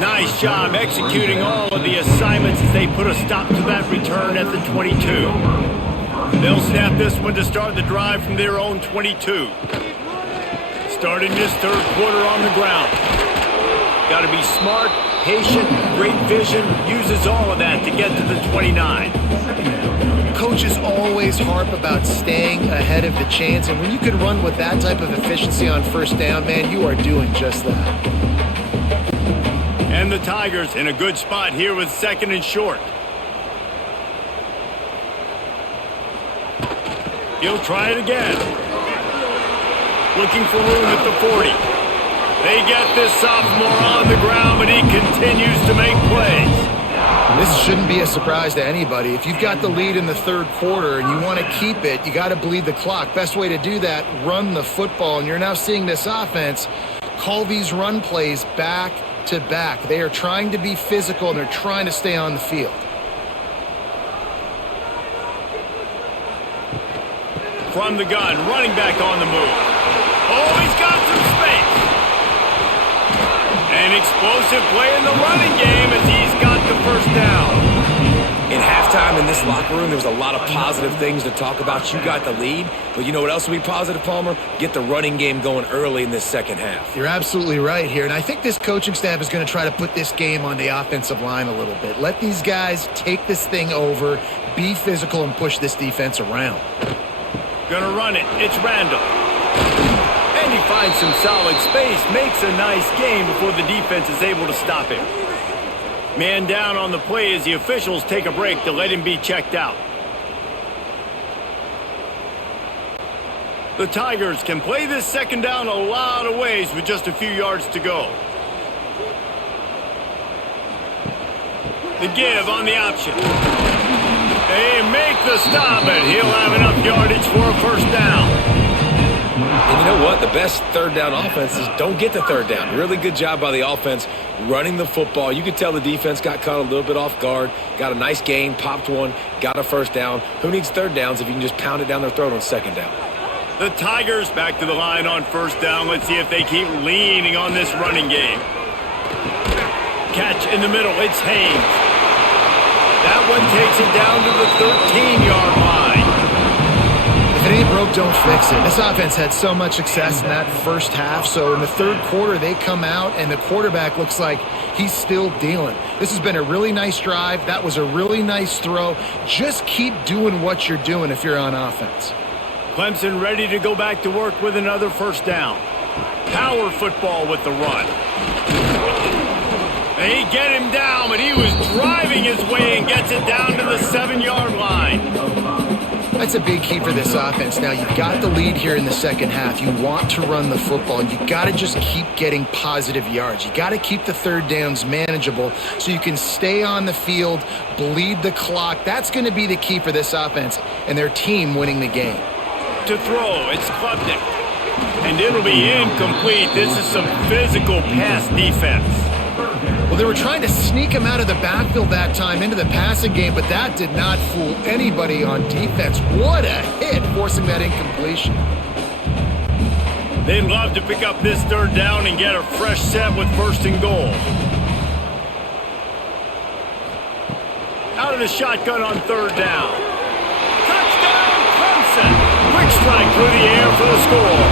Nice job executing all of the assignments as they put a stop to that return at the 22. They'll snap this one to start the drive from their own 22. Starting this third quarter on the ground. Got to be smart, patient, great vision, uses all of that to get to the 29. Coaches always harp about staying ahead of the chains, and when you can run with that type of efficiency on first down, man, you are doing just that. And the Tigers in a good spot here with second and short. He'll try it again. Looking for room at the 40. They get this sophomore on the ground, but he continues to make plays. This shouldn't be a surprise to anybody. If you've got the lead in the third quarter and you want to keep it, you got to bleed the clock. Best way to do that, run the football. And you're now seeing this offense call these run plays back to back. They are trying to be physical and they're trying to stay on the field. From the gun, running back on the move. Oh, he's got some space. An explosive play in the running game as he's got the first down. In halftime in this locker room, there was a lot of positive things to talk about. You got the lead, but you know what else will be positive, Palmer? Get the running game going early in this second half. You're absolutely right here, and I think this coaching staff is going to try to put this game on the offensive line a little bit. Let these guys take this thing over, be physical, and push this defense around. Gonna run it. It's Randall. And he finds some solid space, makes a nice game before the defense is able to stop him. Man down on the play as the officials take a break to let him be checked out. The Tigers can play this second down a lot of ways with just a few yards to go. The give on the option. They make the stop, and he'll have enough yardage for a first down. And you know what? The best third down offenses don't get the third down. Really good job by the offense running the football. You could tell the defense got caught a little bit off guard, got a nice gain, popped one, got a first down. Who needs third downs if you can just pound it down their throat on second down? The Tigers back to the line on first down. Let's see if they keep leaning on this running game. Catch in the middle. It's Haynes. That one takes it down to the 13-yard line. If it ain't broke, don't fix it. This offense had so much success in that first half, so in the third quarter they come out and the quarterback looks like he's still dealing. This has been a really nice drive. That was a really nice throw. Just keep doing what you're doing if you're on offense. Clemson ready to go back to work with another first down. Power football with the run. They get him down, but he was driving his way and gets it down to the 7-yard line. That's a big key for this offense. Now, you've got the lead here in the second half. You want to run the football, and you got to just keep getting positive yards. You got to keep the third downs manageable so you can stay on the field, bleed the clock. That's going to be the key for this offense and their team winning the game. To throw, it's Klubnik. And it'll be incomplete. This is some physical pass defense. Well, they were trying to sneak him out of the backfield that time into the passing game, but that did not fool anybody on defense. What a hit, forcing that incompletion. They'd love to pick up this third down and get a fresh set with first and goal. Out of the shotgun on third down. Touchdown, Clemson! Quick strike through the air for the score.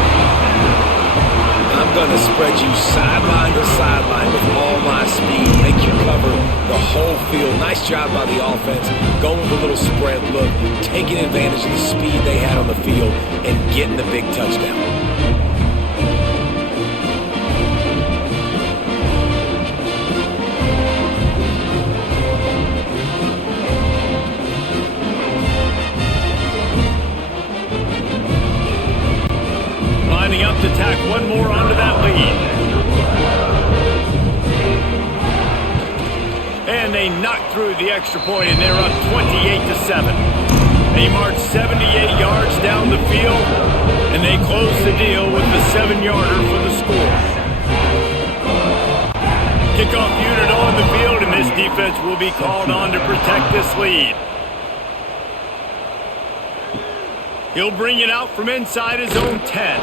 I'm going to spread you sideline to sideline with all my speed, make you cover the whole field. Nice job by the offense, going with a little spread look, taking advantage of the speed they had on the field, and getting the big touchdown. Lining up to tack one more onto that lead. And they knock through the extra point, and they're up 28-7. They march 78 yards down the field, and they close the deal with the 7-yarder for the score. Kickoff unit on the field, and this defense will be called on to protect this lead. He'll bring it out from inside his own 10.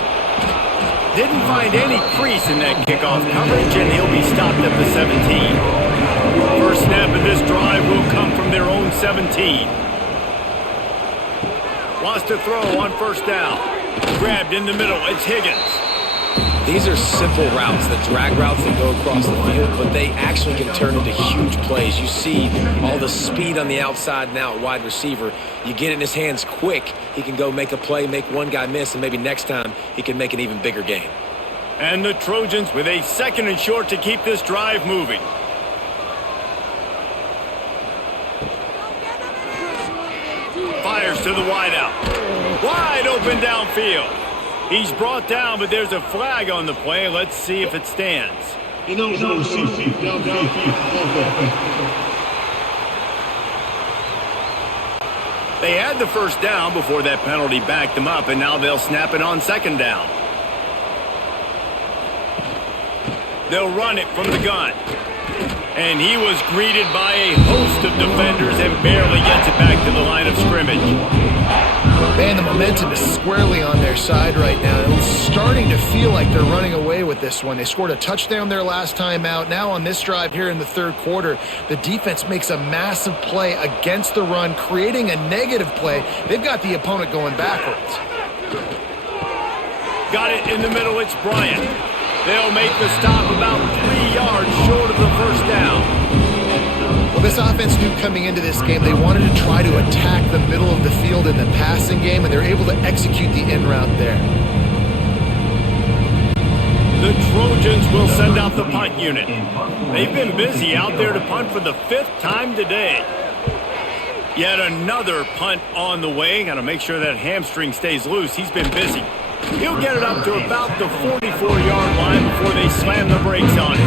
Didn't find any crease in that kickoff coverage, and he'll be stopped at the 17. First snap of this drive will come from their own 17. Wants to throw on first down. Grabbed in the middle. It's Higgins. These are simple routes, the drag routes that go across the field, but they actually can turn into huge plays. You see all the speed on the outside now at wide receiver. You get it in his hands quick, he can go make a play, make one guy miss, and maybe next time he can make an even bigger gain. And the Trojans with a second and short to keep this drive moving. Fires to the wideout. Wide open downfield. He's brought down, but there's a flag on the play. Let's see if it stands. They had the first down before that penalty backed them up, and now they'll snap it on second down. They'll run it from the gun. And he was greeted by a host of defenders and barely gets it back to the line of scrimmage. Man, the momentum is squarely on their side right now. It's starting to feel like they're running away with this one. They scored a touchdown their last time out. Now on this drive here in the third quarter, the defense makes a massive play against the run, creating a negative play. They've got the opponent going backwards. Got it in the middle. It's Bryant. They'll make the stop about 3 yards short of the first down. Well, this offense knew coming into this game they wanted to try to attack the middle of the field in the passing game, and they're able to execute the in route there. The Trojans will send out the punt unit. They've been busy out there to punt for the 5th time today. Yet another punt on the way. Got to make sure that hamstring stays loose. He's been busy. He'll get it up to about the 44-yard line before they slam the brakes on it.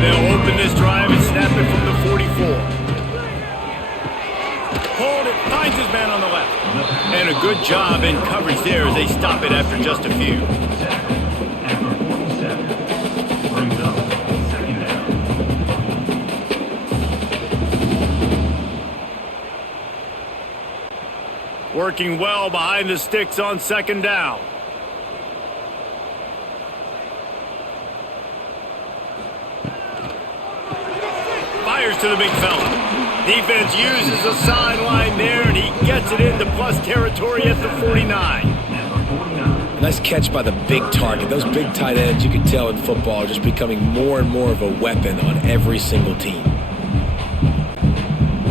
They'll open this drive and snap it from the 44. Hold it, finds his man on the left. And a good job in coverage there as they stop it after just a few. Working well behind the sticks on second down. Fires to the big fella. Defense uses the sideline there, and he gets it into plus territory at the 49. Nice catch by the big target. Those big tight ends, you can tell in football, are just becoming more and more of a weapon on every single team.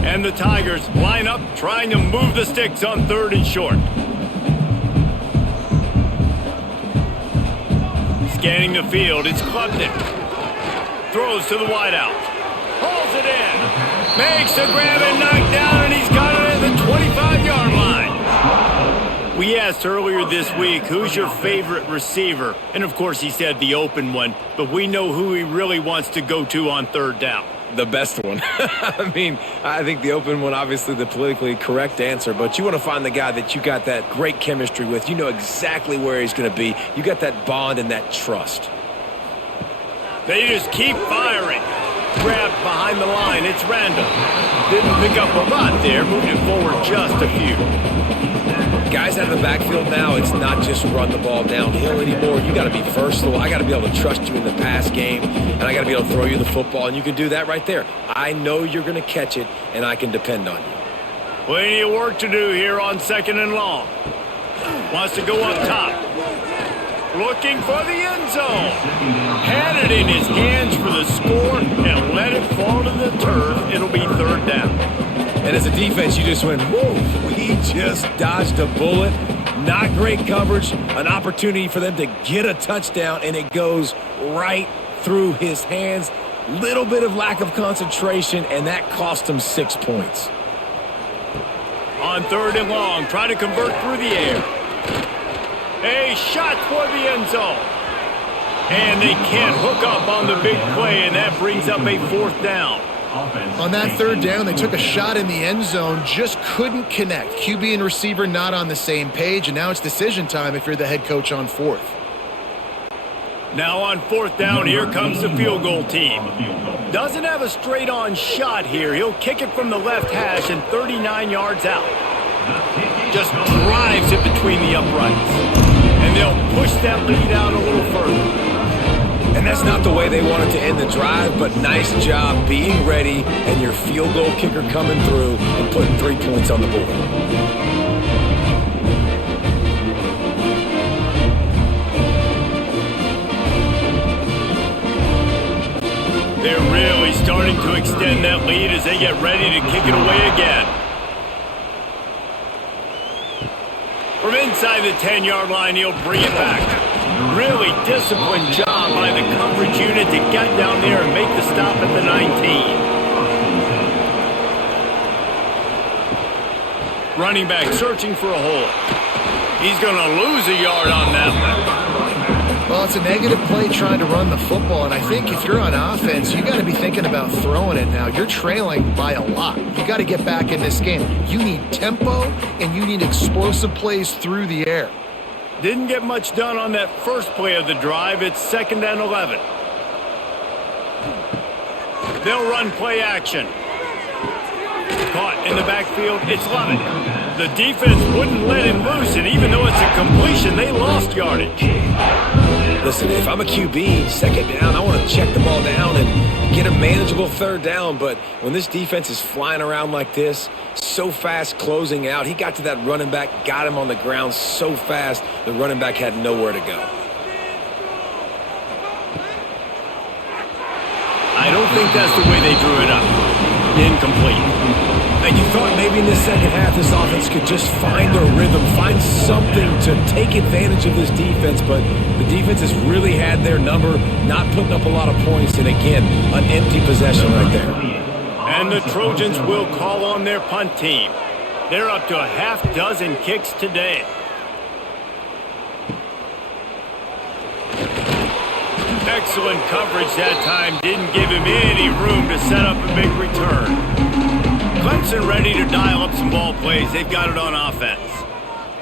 And the Tigers line up, trying to move the sticks on third and short. Scanning the field, it's Clemson. Throws to the wideout. Pulls it in. Makes the grab and knocked down, and he's got it at the 25-yard line. We asked earlier this week, who's your favorite receiver? And, of course, he said the open one. But we know who he really wants to go to on third down. The best one. I mean, I think the open one, obviously the politically correct answer, but you want to find the guy that you got that great chemistry with. You know exactly where he's going to be. You got that bond and that trust. They just keep firing. Grabbed behind the line. It's Randall. Didn't pick up a lot there. Moved it forward just a few. Guys out of the backfield now, it's not just run the ball downhill anymore. You got to be versatile. I got to be able to trust you in the pass game, and I got to be able to throw you the football, and you can do that right there. I know you're going to catch it, and I can depend on you. Plenty of work to do here on second and long. Wants to go up top. Looking for the end zone. Had it in his hands for the score and let it fall to the turf. It'll be third down. And as a defense, you just went, whoa, we just dodged a bullet. Not great coverage, an opportunity for them to get a touchdown, and it goes right through his hands. Little bit of lack of concentration, and that cost him 6 points. On third and long, try to convert through the air. A shot toward the end zone. And they can't hook up on the big play, and that brings up a fourth down. On that third down, they took a shot in the end zone, just couldn't connect. QB and receiver not on the same page, and now it's decision time if you're the head coach on fourth. Now on fourth down, here comes the field goal team. Doesn't have a straight-on shot here. He'll kick it from the left hash and 39 yards out. Just drives it between the uprights. And they'll push that lead out a little further. And that's not the way they wanted to end the drive, but nice job being ready and your field goal kicker coming through and putting 3 points on the board. They're really starting to extend that lead as they get ready to kick it away again. From inside the 10-yard line, he'll bring it back. Really disciplined job by the coverage unit to get down there and make the stop at the 19. Running back searching for a hole. He's going to lose a yard on that one. Well, it's a negative play trying to run the football, and I think if you're on offense, you got to be thinking about throwing it now. You're trailing by a lot. You got to get back in this game. You need tempo, and you need explosive plays through the air. Didn't get much done on that first play of the drive. It's 2nd and 11. They'll run play action. Caught in the backfield, it's Lovett. The defense wouldn't let him loose, and even though it's a completion, they lost yardage. Listen, if I'm a QB, second down, I want to check the ball down and get a manageable third down. But when this defense is flying around like this, so fast closing out, he got to that running back, got him on the ground so fast, the running back had nowhere to go. I don't think that's the way they drew it up. Incomplete. And you thought maybe in the second half this offense could just find their rhythm, find something to take advantage of this defense, but the defense has really had their number, not putting up a lot of points, and again, an empty possession right there. And the Trojans will call on their punt team. They're up to a half dozen kicks today. Excellent coverage that time. Didn't give him any room to set up a big return. Clemson ready to dial up some ball plays. They've got it on offense.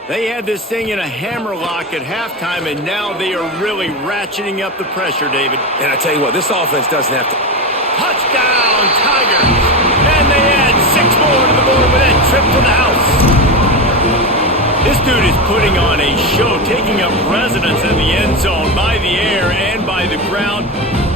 They had this thing in a hammer lock at halftime, and now they are really ratcheting up the pressure, David. And I tell you what, this offense doesn't have to. Touchdown, Tigers! And they add 6 more to the board with that trip to the house. This dude is putting on a show, taking up residence in the end zone by the air and by the ground,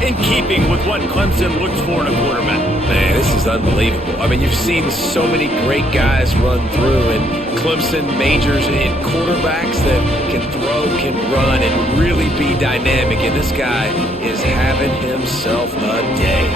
in keeping with what Clemson looks for in a quarterback. Man, this is unbelievable. I mean, you've seen so many great guys run through, and Clemson majors in quarterbacks that can throw, can run, and really be dynamic, and this guy is having himself a day.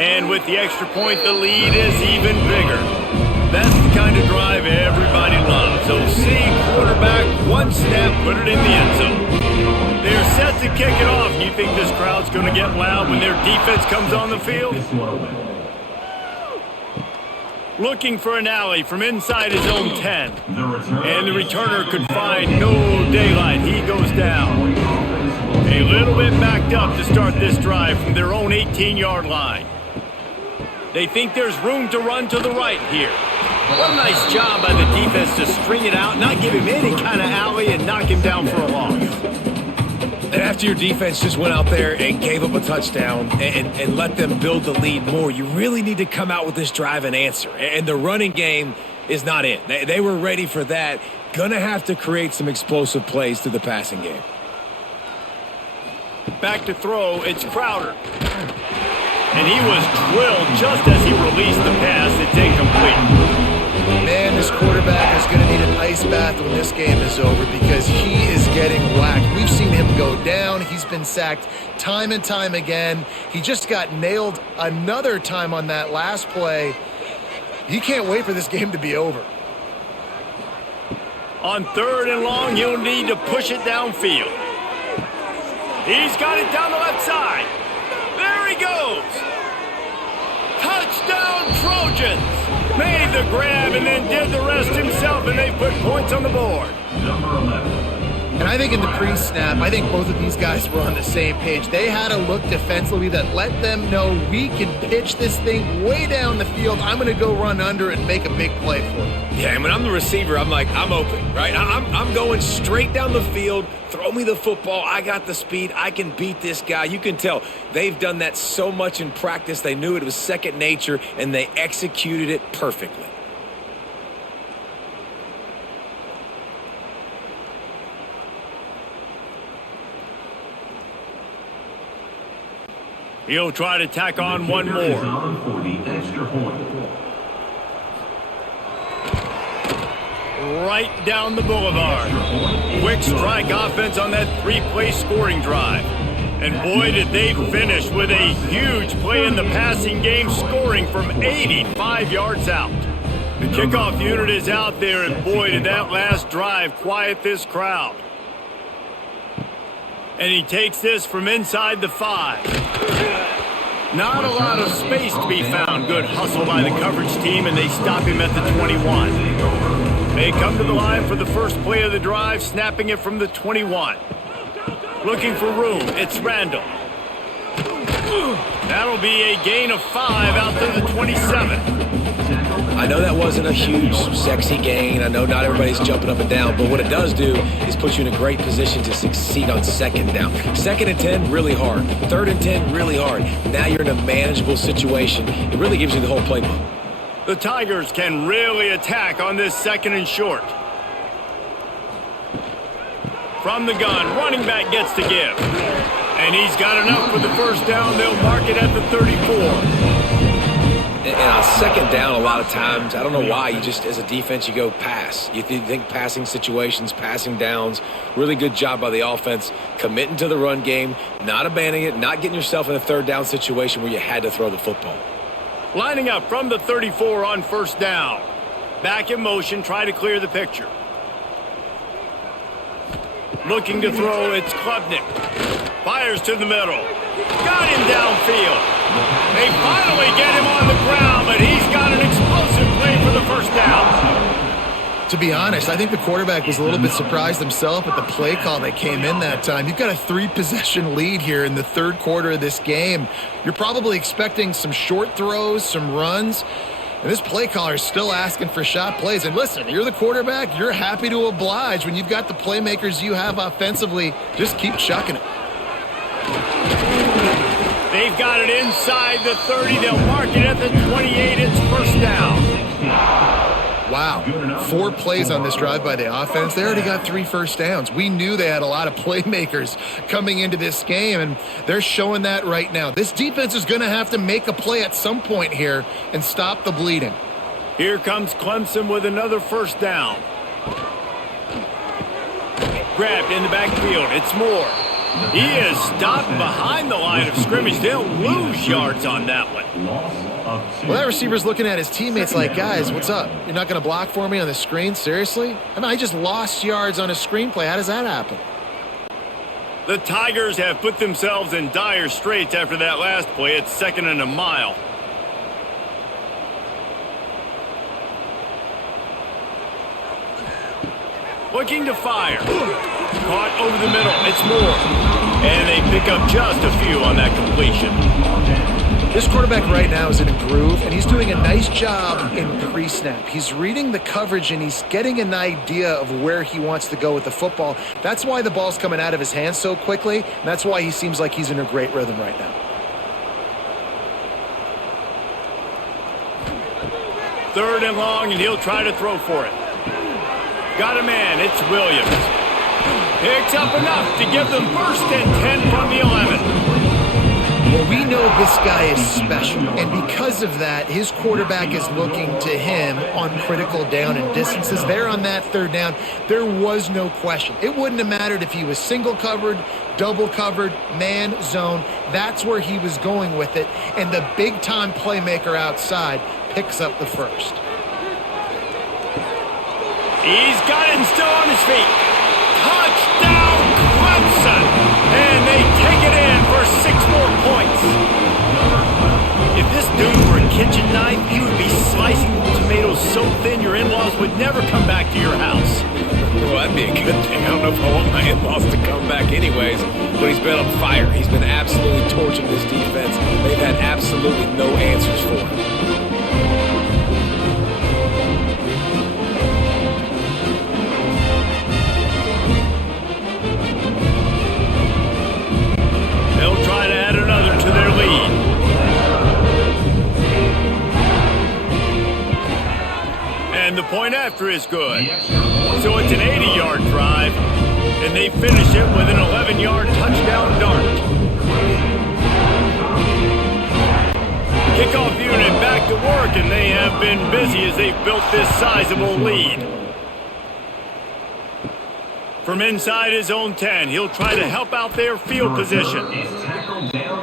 And with the extra point, the lead is even bigger. That's the kind of drive everybody loves. OC, quarterback, one snap, put it in the end zone. They're set to kick it off. You think this crowd's going to get loud when their defense comes on the field? Looking for an alley from inside his own 10. And the returner could find no daylight. He goes down. A little bit backed up to start this drive from their own 18-yard line. They think there's room to run to the right here. What a nice job by the defense to string it out, not give him any kind of alley, and knock him down for a loss. And after your defense just went out there and gave up a touchdown and let them build the lead more, you really need to come out with this drive and answer. And the running game is not in. They were ready for that. Gonna have to create some explosive plays through the passing game. Back to throw, it's Crowder. And he was drilled just as he released the pass. It's incomplete. Man, this quarterback is going to need an ice bath when this game is over because he is getting whacked. We've seen him go down. He's been sacked time and time again. He just got nailed another time on that last play. He can't wait for this game to be over. On 3rd and long, he'll need to push it downfield. He's got it down the left side. There he goes. Touchdown, Trojans. Made the grab and then did the rest himself, and they put points on the board. And I think in the pre-snap, I think both of these guys were on the same page. They had a look defensively that let them know we can pitch this thing way down the field. I'm going to go run under and make a big play for it. Yeah, and when I'm the receiver, I'm like, I'm open, right? I'm going straight down the field. Throw me the football. I got the speed. I can beat this guy. You can tell they've done that so much in practice. They knew it was second nature, and they executed it perfectly. He'll try to tack on one more. Right down the boulevard. Quick strike offense on that 3-play scoring drive. And boy, did they finish with a huge play in the passing game, scoring from 85 yards out. The kickoff unit is out there, and boy, did that last drive quiet this crowd. And he takes this from inside the 5. Not a lot of space to be found. Good hustle by the coverage team, and they stop him at the 21. They come to the line for the first play of the drive, snapping it from the 21. Looking for room, it's Randall. That'll be a gain of 5 out to the 27. I know that wasn't a huge, sexy gain. I know not everybody's jumping up and down, but what it does do is put you in a great position to succeed on 2nd down. 2nd and 10, really hard. 3rd and 10, really hard. Now you're in a manageable situation. It really gives you the whole playbook. The Tigers can really attack on this 2nd and short. From the gun, running back gets to give. And he's got enough for the first down. They'll mark it at the 34. And on 2nd down, a lot of times, I don't know why, you just, as a defense, you go pass. You think passing situations, passing downs. Really good job by the offense, committing to the run game, not abandoning it, not getting yourself in a 3rd down situation where you had to throw the football. Lining up from the 34 on 1st down. Back in motion, try to clear the picture. Looking to throw, it's Klubnik. Fires to the middle. Got him downfield. They finally get him on the ground, but he's got an explosive play for the first down. To be honest, I think the quarterback was a little bit surprised himself at the play call that came in that time. You've got a 3-possession lead here in the third quarter of this game. You're probably expecting some short throws, some runs, and this play caller is still asking for shot plays. And listen, you're the quarterback. You're happy to oblige when you've got the playmakers you have offensively. Just keep chucking it. They've got it inside the 30. They'll mark it at the 28. It's first down. Wow, 4 plays on this drive by the offense. They already got 3 first downs. We knew they had a lot of playmakers coming into this game, and they're showing that right now. This defense is going to have to make a play at some point here and stop the bleeding. Here comes Clemson with another first down. Grabbed in the backfield. It's Moore. He is stopped behind the line of scrimmage. They'll lose yards on that one. Well, that receiver's looking at his teammates like, guys, what's up? You're not going to block for me on the screen? Seriously? I mean, I just lost yards on a screenplay. How does that happen? The Tigers have put themselves in dire straits after that last play. It's 2nd and a mile. Looking to fire. Caught over the middle. It's Moore. And they pick up just a few on that completion. This quarterback right now is in a groove, and he's doing a nice job in pre-snap. He's reading the coverage, and he's getting an idea of where he wants to go with the football. That's why the ball's coming out of his hands so quickly, and that's why he seems like he's in a great rhythm right now. 3rd and long, and he'll try to throw for it. Got a man. It's Williams. Picks up enough to give them 1st and 10 from the 11. Well, we know this guy is special, and because of that, his quarterback is looking to him on critical down and distances. There on that 3rd down, there was no question. It wouldn't have mattered if he was single covered, double covered, man, zone. That's where he was going with it, and the big-time playmaker outside picks up the 1st. He's got him still on his feet. Touchdown, Clemson! And they take it in for 6 more points. If this dude were a kitchen knife, he would be slicing tomatoes so thin your in-laws would never come back to your house. Well, that'd be a good thing. I don't know if I want my in-laws to come back anyways, but he's been on fire. He's been absolutely torching this defense. They've had absolutely no answers for him. They'll try to add another to their lead. And the point after is good. So it's an 80-yard drive, and they finish it with an 11-yard touchdown dart. Kickoff unit back to work, and they have been busy as they've built this sizable lead. From inside his own 10, he'll try to help out their field position.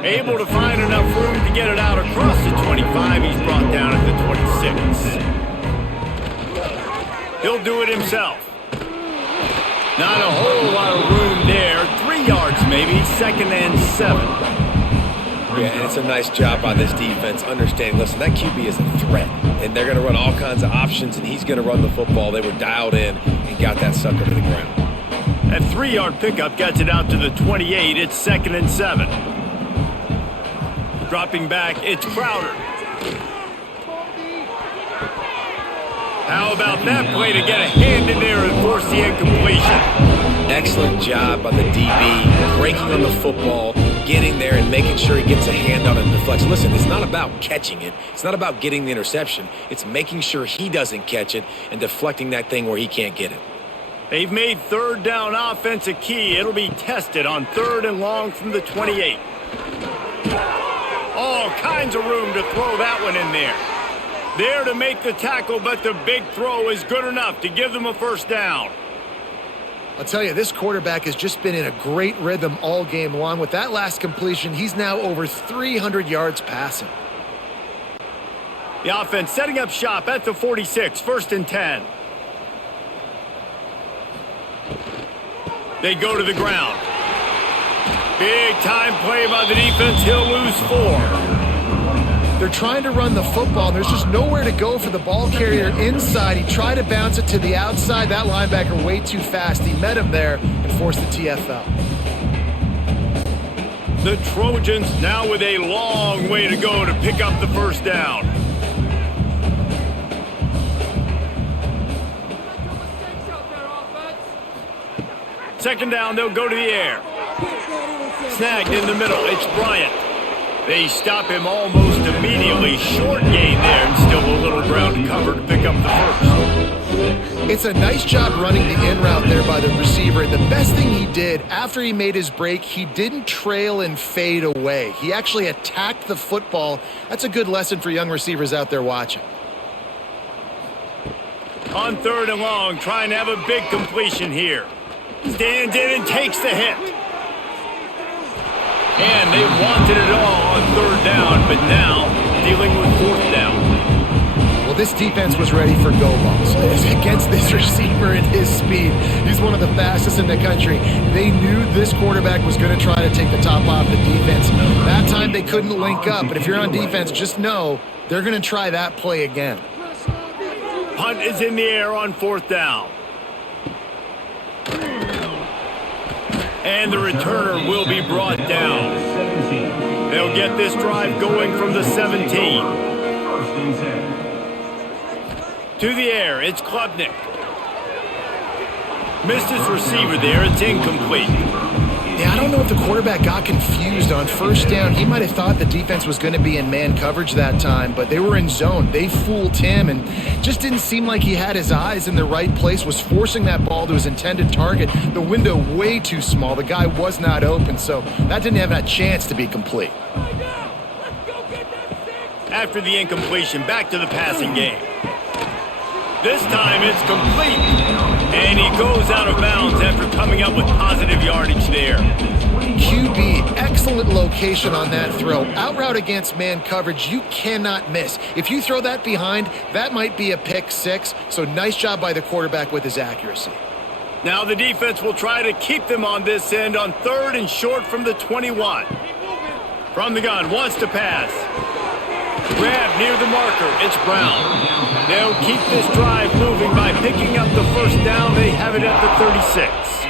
Able to find enough room to get it out across the 25. He's brought down at the 26. He'll do it himself. Not a whole lot of room there. 3 yards maybe, 2nd and 7. Yeah, and it's a nice job by this defense. Understanding, listen, that QB is a threat, and they're going to run all kinds of options, and he's going to run the football. They were dialed in and got that sucker to the ground. That 3-yard pickup gets it out to the 28. It's 2nd and 7. Dropping back, it's Crowder. How about that play to get a hand in there and force the incompletion? Excellent job by the DB, breaking on the football, getting there and making sure he gets a hand on it and deflects. Listen, it's not about catching it. It's not about getting the interception. It's making sure he doesn't catch it and deflecting that thing where he can't get it. They've made 3rd down offense a key. It'll be tested on 3rd and long from the 28. All kinds of room to throw that one in there. There to make the tackle, but the big throw is good enough to give them a 1st down. I'll tell you, this quarterback has just been in a great rhythm all game long. With that last completion, he's now over 300 yards passing. The offense setting up shop at the 46, 1st and 10. They go to the ground. Big time play by the defense. He'll lose 4. They're trying to run the football. There's just nowhere to go for the ball carrier inside. He tried to bounce it to the outside. That linebacker way too fast. He met him there and forced the TFL. The Trojans now with a long way to go to pick up the first down. Second down, they'll go to the air. Snagged in the middle, it's Bryant. They stop him almost immediately. Short gain there, and still a little ground to cover to pick up the first. It's a nice job running the in route there by the receiver. And the best thing he did after he made his break, he didn't trail and fade away. He actually attacked the football. That's a good lesson for young receivers out there watching. On 3rd and long, trying to have a big completion here. Stands in and takes the hit. And they wanted it all on 3rd down, but now dealing with 4th down. Well, this defense was ready for go balls. Against this receiver and his speed, he's one of the fastest in the country. They knew this quarterback was going to try to take the top off the defense. That time they couldn't link up, but if you're on defense, just know they're going to try that play again. Punt is in the air on 4th down. And the returner will be brought down. They'll get this drive going from the 17. To the air, it's Klubnik. Missed his receiver there, it's incomplete. Yeah, I don't know if the quarterback got confused on 1st down. He might have thought the defense was going to be in man coverage that time, but they were in zone. They fooled him and just didn't seem like he had his eyes in the right place, was forcing that ball to his intended target. The window way too small. The guy was not open, so that didn't have that chance to be complete. After the incompletion, back to the passing game. This time it's complete. And he goes out of bounds after coming up with positive yardage there. QB, excellent location on that throw. Out route against man coverage, you cannot miss. If you throw that behind, that might be a pick 6. So nice job by the quarterback with his accuracy. Now the defense will try to keep them on this end on 3rd and short from the 21. From the gun, wants to pass. Grab near the marker, it's Brown. They'll keep this drive moving by picking up the first down. They have it at the 36.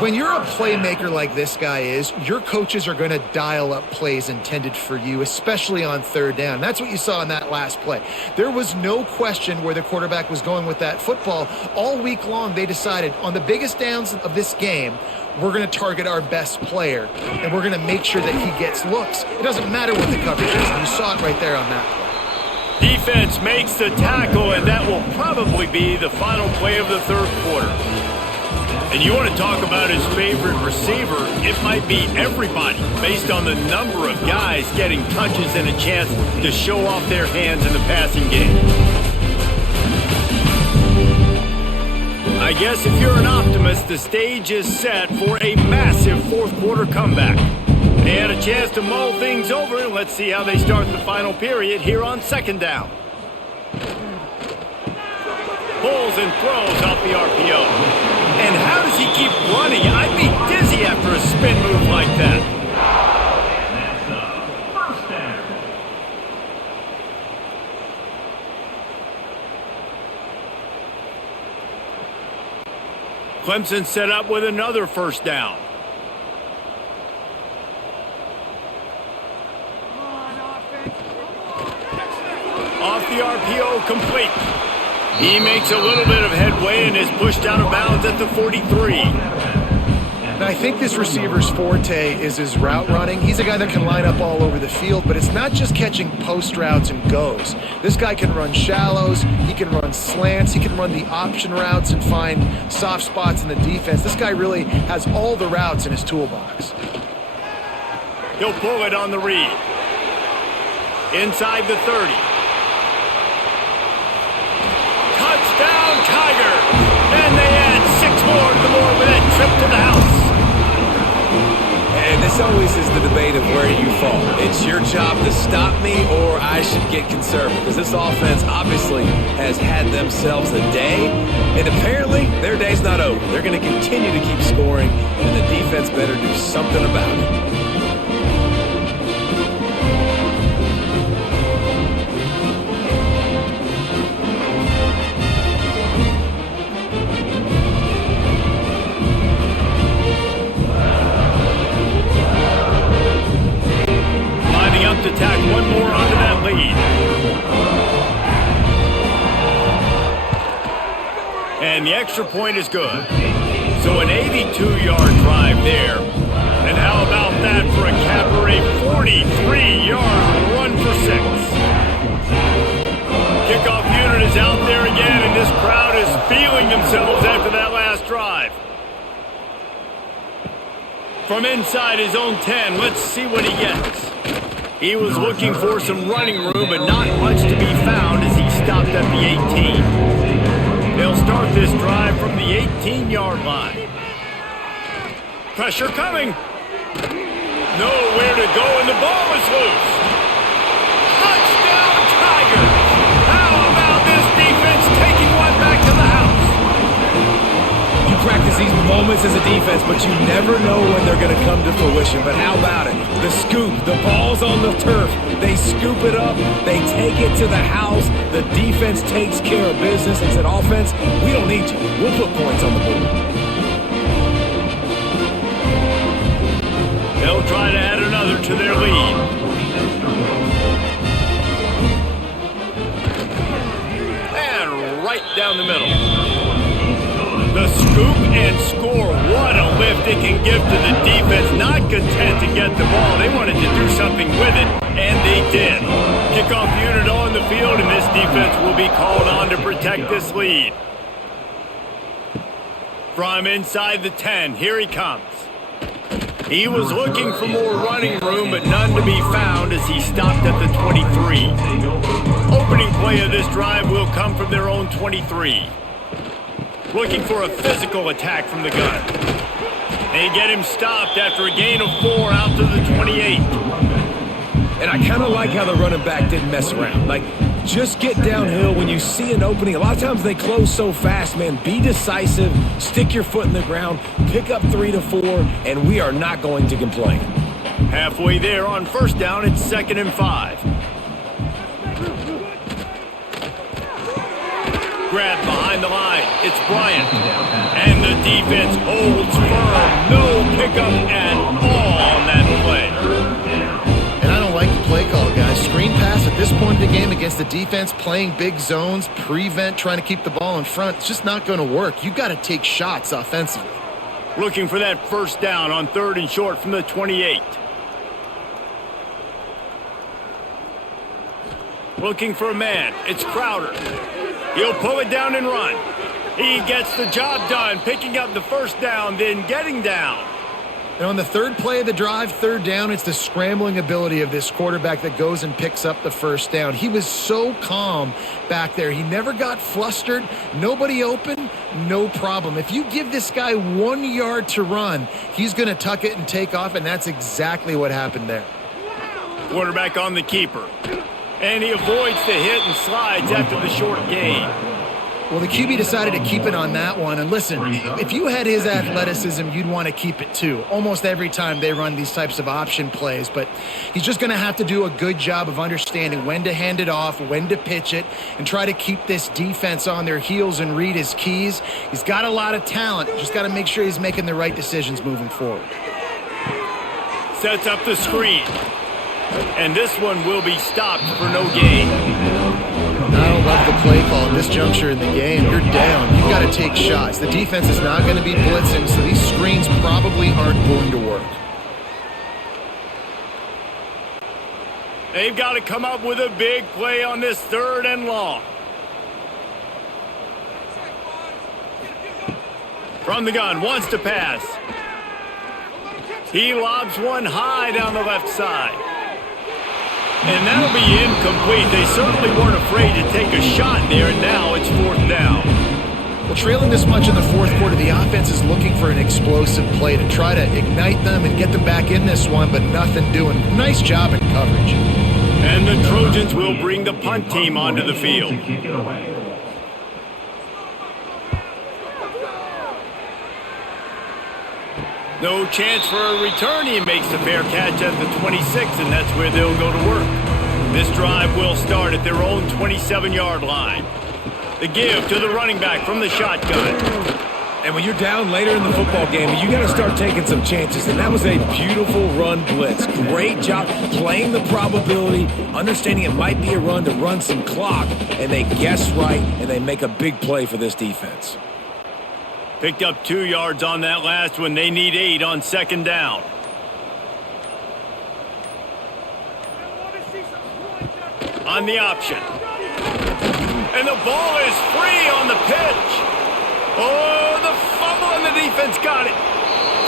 When you're a playmaker like this guy is, your coaches are going to dial up plays intended for you, especially on 3rd down. That's what you saw in that last play. There was no question where the quarterback was going with that football. All week long, they decided on the biggest downs of this game, we're going to target our best player, and we're going to make sure that he gets looks. It doesn't matter what the coverage is, and you saw it right there on that play. Defense makes the tackle, and that will probably be the final play of the 3rd quarter. And you want to talk about his favorite receiver, it might be everybody based on the number of guys getting touches and a chance to show off their hands in the passing game. I guess if you're an optimist, the stage is set for a massive 4th quarter comeback. They had a chance to mull things over, and let's see how they start the final period here on 2nd down. Pulls and throws off the RPO. And how does he keep running? I'd be dizzy after a spin move like that. Clemson set up with another first down. Off the RPO, complete. He makes a little bit of headway and is pushed out of bounds at the 43. And I think this receiver's forte is his route running. He's a guy that can line up all over the field, but it's not just catching post routes and goes. This guy can run shallows, he can run slants, he can run the option routes and find soft spots in the defense. This guy really has all the routes in his toolbox. He'll pull it on the read. Inside the 30. Touchdown, Tiger! And they add 6 more to the board with that trip to the house. And this always is the debate of where you fall. It's your job to stop me, or I should get conservative. Because this offense obviously has had themselves a day, and apparently their day's not over. They're going to continue to keep scoring, and the defense better do something about it. To tack one more onto that lead. And the extra point is good. So an 82-yard drive there. And how about that for a capper, a 43-yard run for 6. Kickoff unit is out there again, and this crowd is feeling themselves after that last drive. From inside his own 10, let's see what he gets. He was looking for some running room, but not much to be found as he stopped at the 18. They'll start this drive from the 18-yard line. Pressure coming. Nowhere to go, and the ball is loose. Touchdown, Tigers! How about this defense taking one back to the house? You practice these moments as a defense, but you never know when they're going to come to fruition. But how about it? The scoop, the ball's on the turf. They scoop it up. They take it to the house. The defense takes care of business and said, offense, we don't need you. We'll put points on the board. They'll try to add another to their lead. And right down the middle. The scoop and score. What a lift it can give to the defense. Not content to get the ball. They wanted to do something with it, and they did. Kickoff unit on the field, and this defense will be called on to protect this lead. From inside the 10, here he comes. He was looking for more running room, but none to be found as he stopped at the 23. Opening play of this drive will come from their own 23. Looking for a physical attack from the gun. They get him stopped after a gain of 4 out to the 28. And I kind of like how the running back didn't mess around. Like, just get downhill when you see an opening. A lot of times they close so fast, man. Be decisive, stick your foot in the ground, pick up 3 to 4, and we are not going to complain. Halfway there on first down, it's 2nd and 5. Grab behind the line. It's Bryant. And the defense holds firm. No pickup at all on that play. And I don't like the play call, guys. Screen pass at this point in the game against the defense, playing big zones, prevent, trying to keep the ball in front. It's just not going to work. You've got to take shots offensively. Looking for that first down on 3rd and short from the 28. Looking for a man. It's Crowder. He'll pull it down and run. He gets the job done, picking up the first down, then getting down. And on the third play of the drive, 3rd down, it's the scrambling ability of this quarterback that goes and picks up the first down. He was so calm back there. He never got flustered. Nobody open, no problem. If you give this guy 1 yard to run, he's going to tuck it and take off, and that's exactly what happened there. Quarterback on the keeper. And he avoids the hit and slides after the short gain. Well, the QB decided to keep it on that one. And listen, if you had his athleticism, you'd want to keep it too. Almost every time they run these types of option plays. But he's just going to have to do a good job of understanding when to hand it off, when to pitch it, and try to keep this defense on their heels and read his keys. He's got a lot of talent. Just got to make sure he's making the right decisions moving forward. Sets up the screen. And this one will be stopped for no gain. I don't love the play call at this juncture in the game. You're down. You've got to take shots. The defense is not going to be blitzing, so these screens probably aren't going to work. They've got to come up with a big play on this 3rd and long. From the gun, wants to pass. He lobs one high down the left side. And that'll be incomplete. They certainly weren't afraid to take a shot there, and now it's 4th down. Well, trailing this much in the 4th quarter, the offense is looking for an explosive play to try to ignite them and get them back in this one, but nothing doing. Nice job in coverage. And the Trojans will bring the punt team onto the field. No chance for a return. He makes the fair catch at the 26, and that's where they'll go to work. This drive will start at their own 27-yard line. The give to the running back from the shotgun. And when you're down later in the football game, you got to start taking some chances. And that was a beautiful run blitz. Great job playing the probability, understanding it might be a run to run some clock, and they guess right, and they make a big play for this defense. Picked up 2 yards on that last one. They need 8 on second down. On the option. And the ball is free on the pitch. Oh, the fumble and the defense got it.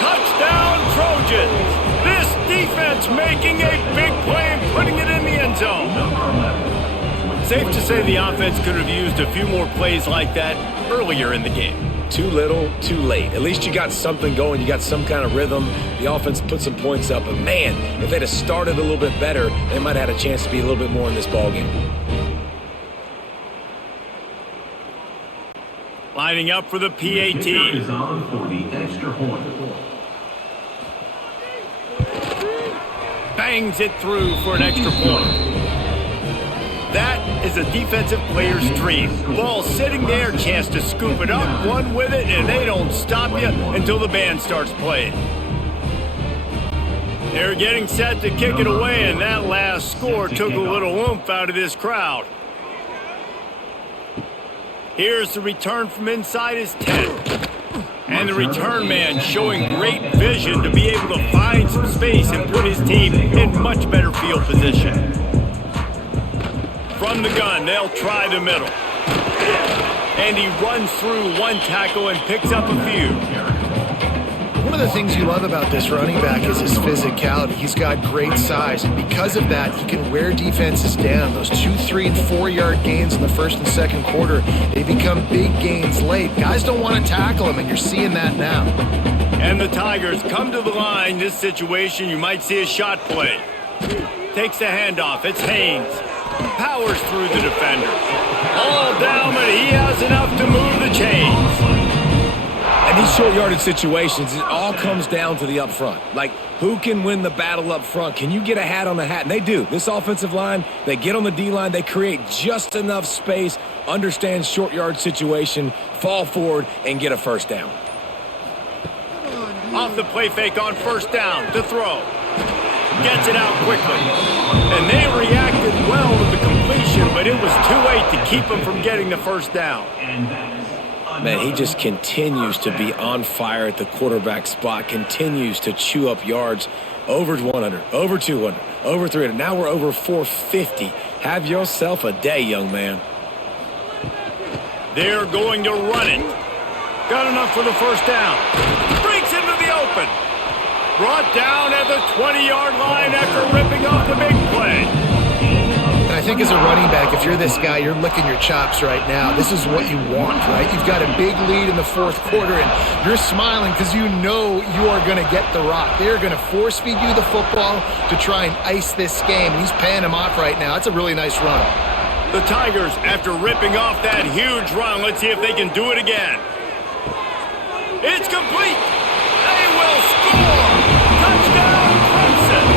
Touchdown, Trojans. This defense making a big play and putting it in the end zone. Safe to say the offense could have used a few more plays like that earlier in the game. Too little, too late. At least you got something going. You got some kind of rhythm. The offense put some points up. But, man, if they'd have started a little bit better, they might have had a chance to be a little bit more in this ballgame. Lining up for the PAT. Bangs it through for an extra point. That is a defensive player's dream. Ball sitting there, chance to scoop it up, run with it, and they don't stop you until the band starts playing. They're getting set to kick it away, and that last score took a little oomph out of this crowd. Here's the return from inside his 10. And the return man showing great vision to be able to find some space and put his team in much better field position. From the gun, they'll try the middle. And he runs through one tackle and picks up a few. One of the things you love about this running back is his physicality. He's got great size, and because of that, he can wear defenses down. Those 2, 3, and 4-yard gains in the first and second quarter, they become big gains late. Guys don't want to tackle him, and you're seeing that now. And the Tigers come to the line. This situation, you might see a shot play. Takes the handoff. It's Haynes. Powers through the defender. All down, but he has enough to move the chains. And these short yardage situations, it all comes down to the up front. Like, who can win the battle up front? Can you get a hat on the hat? And they do. This offensive line, they get on the D-line, they create just enough space, understand short yard situation, fall forward, and get a first down. Off the play fake on first down to throw. Gets it out quickly. And they reacted well to the completion, but it was too late to keep him from getting the first down. Man, he just continues to be on fire at the quarterback spot, continues to chew up yards over 100, over 200, over 300. Now we're over 450. Have yourself a day, young man. They're going to run it. Got enough for the first down. Breaks into the open. Brought down at the 20-yard line after ripping off the big play. And I think as a running back, if you're this guy, you're licking your chops right now. This is what you want, right? You've got a big lead in the fourth quarter, and you're smiling because you know you are going to get the rock. They're going to force-feed you the football to try and ice this game. He's paying him off right now. It's a really nice run. The Tigers, after ripping off that huge run, let's see if they can do it again. It's complete. They will score. Touchdown, Clemson.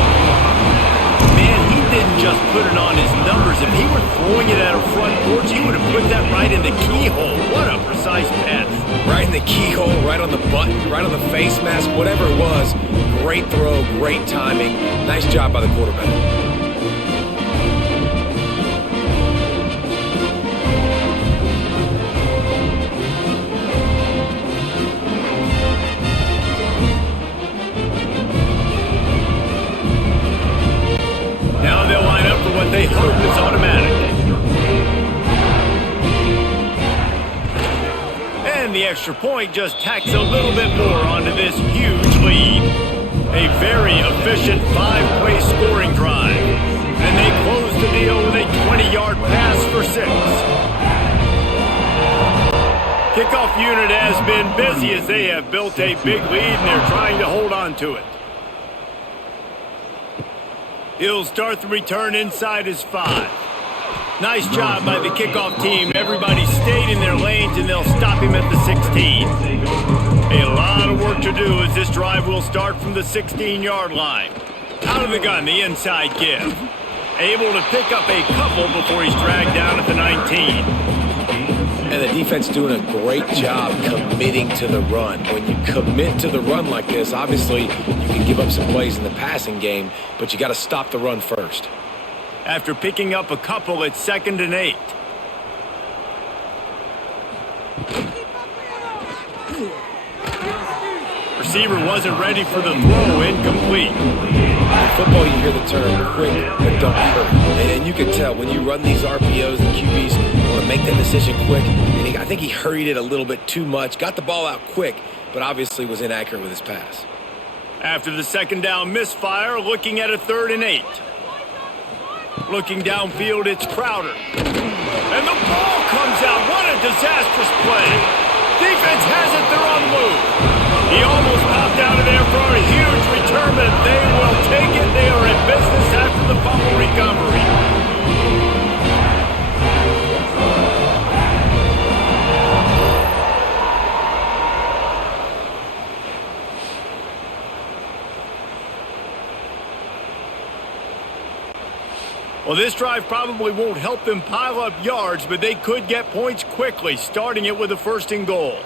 Man, he didn't just put it on his numbers. If he were throwing it at a front porch, he would have put that right in the keyhole. What a precise pass. Right in the keyhole, right on the button, right on the face mask, whatever it was. Great throw, great timing. Nice job by the quarterback. What they hope is automatic. And the extra point just tacks a little bit more onto this huge lead. A very efficient 5-play scoring drive. And they close the deal with a 20-yard pass for 6. Kickoff unit has been busy as they have built a big lead and they're trying to hold on to it. He'll start the return inside his 5. Nice job by the kickoff team. Everybody stayed in their lanes, and they'll stop him at the 16. A lot of work to do 2 as this drive will start from the 16-yard line. Out of the gun, the inside give. Able to pick up a couple before he's dragged down at the 19. And the defense doing a great job committing to the run. When you commit to the run like this, obviously you can give up some plays in the passing game, but you got to stop the run first. After picking up a couple, it's 2nd and 8. Receiver wasn't ready for the throw, incomplete. In football, you hear the term quick, but don't hurry. And you can tell when you run these RPOs, the QBs want to make that decision quick. And I think he hurried it a little bit too much, got the ball out quick, but obviously was inaccurate with his pass. After the 2nd down misfire, looking at a 3rd and 8. Looking downfield, it's Crowder. And the ball comes out. What a disastrous play. Defense has it. They're on the move. He almost popped out of there for a huge return, but they will take it. They are in business after the fumble recovery. Well, this drive probably won't help them pile up yards, but they could get points quickly, starting it with a 1st and goal.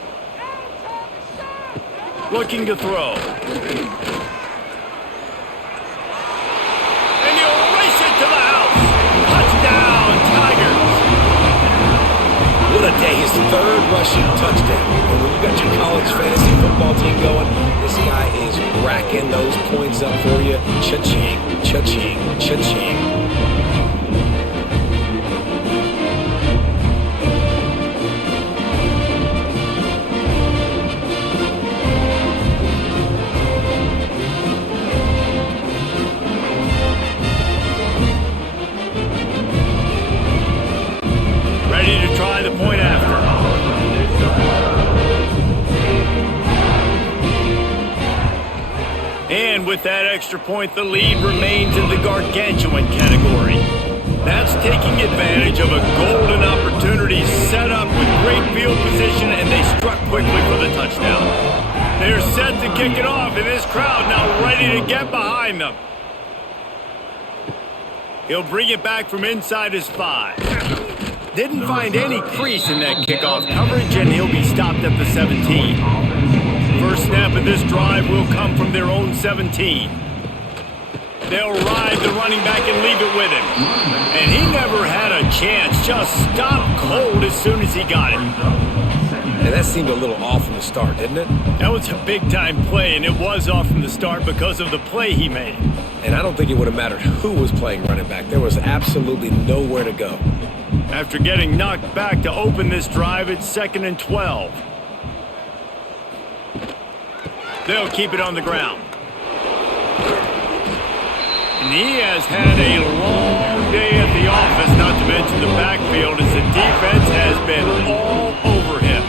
Looking to throw. And he'll race it to the house. Touchdown, Tigers. What a day, his 3rd rushing touchdown. And when you got your college fantasy football team going, this guy is racking those points up for you. Cha-ching, cha-ching, cha-ching. The point after. And with that extra point, the lead remains in the gargantuan category. That's taking advantage of a golden opportunity set up with great field position, and they struck quickly for the touchdown. They're set to kick it off, and this crowd now ready to get behind them. He'll bring it back from inside his 5. Didn't find any crease in that kickoff coverage, and he'll be stopped at the 17. First snap of this drive will come from their own 17. They'll ride the running back and leave it with him. And he never had a chance, just stopped cold as soon as he got it. And that seemed a little off from the start, didn't it? That was a big-time play, and it was off from the start because of the play he made. And I don't think it would have mattered who was playing running back. There was absolutely nowhere to go. After getting knocked back to open this drive, it's 2nd and 12. They'll keep it on the ground. And he has had a long day at the office, not to mention the backfield, as the defense has been all over him.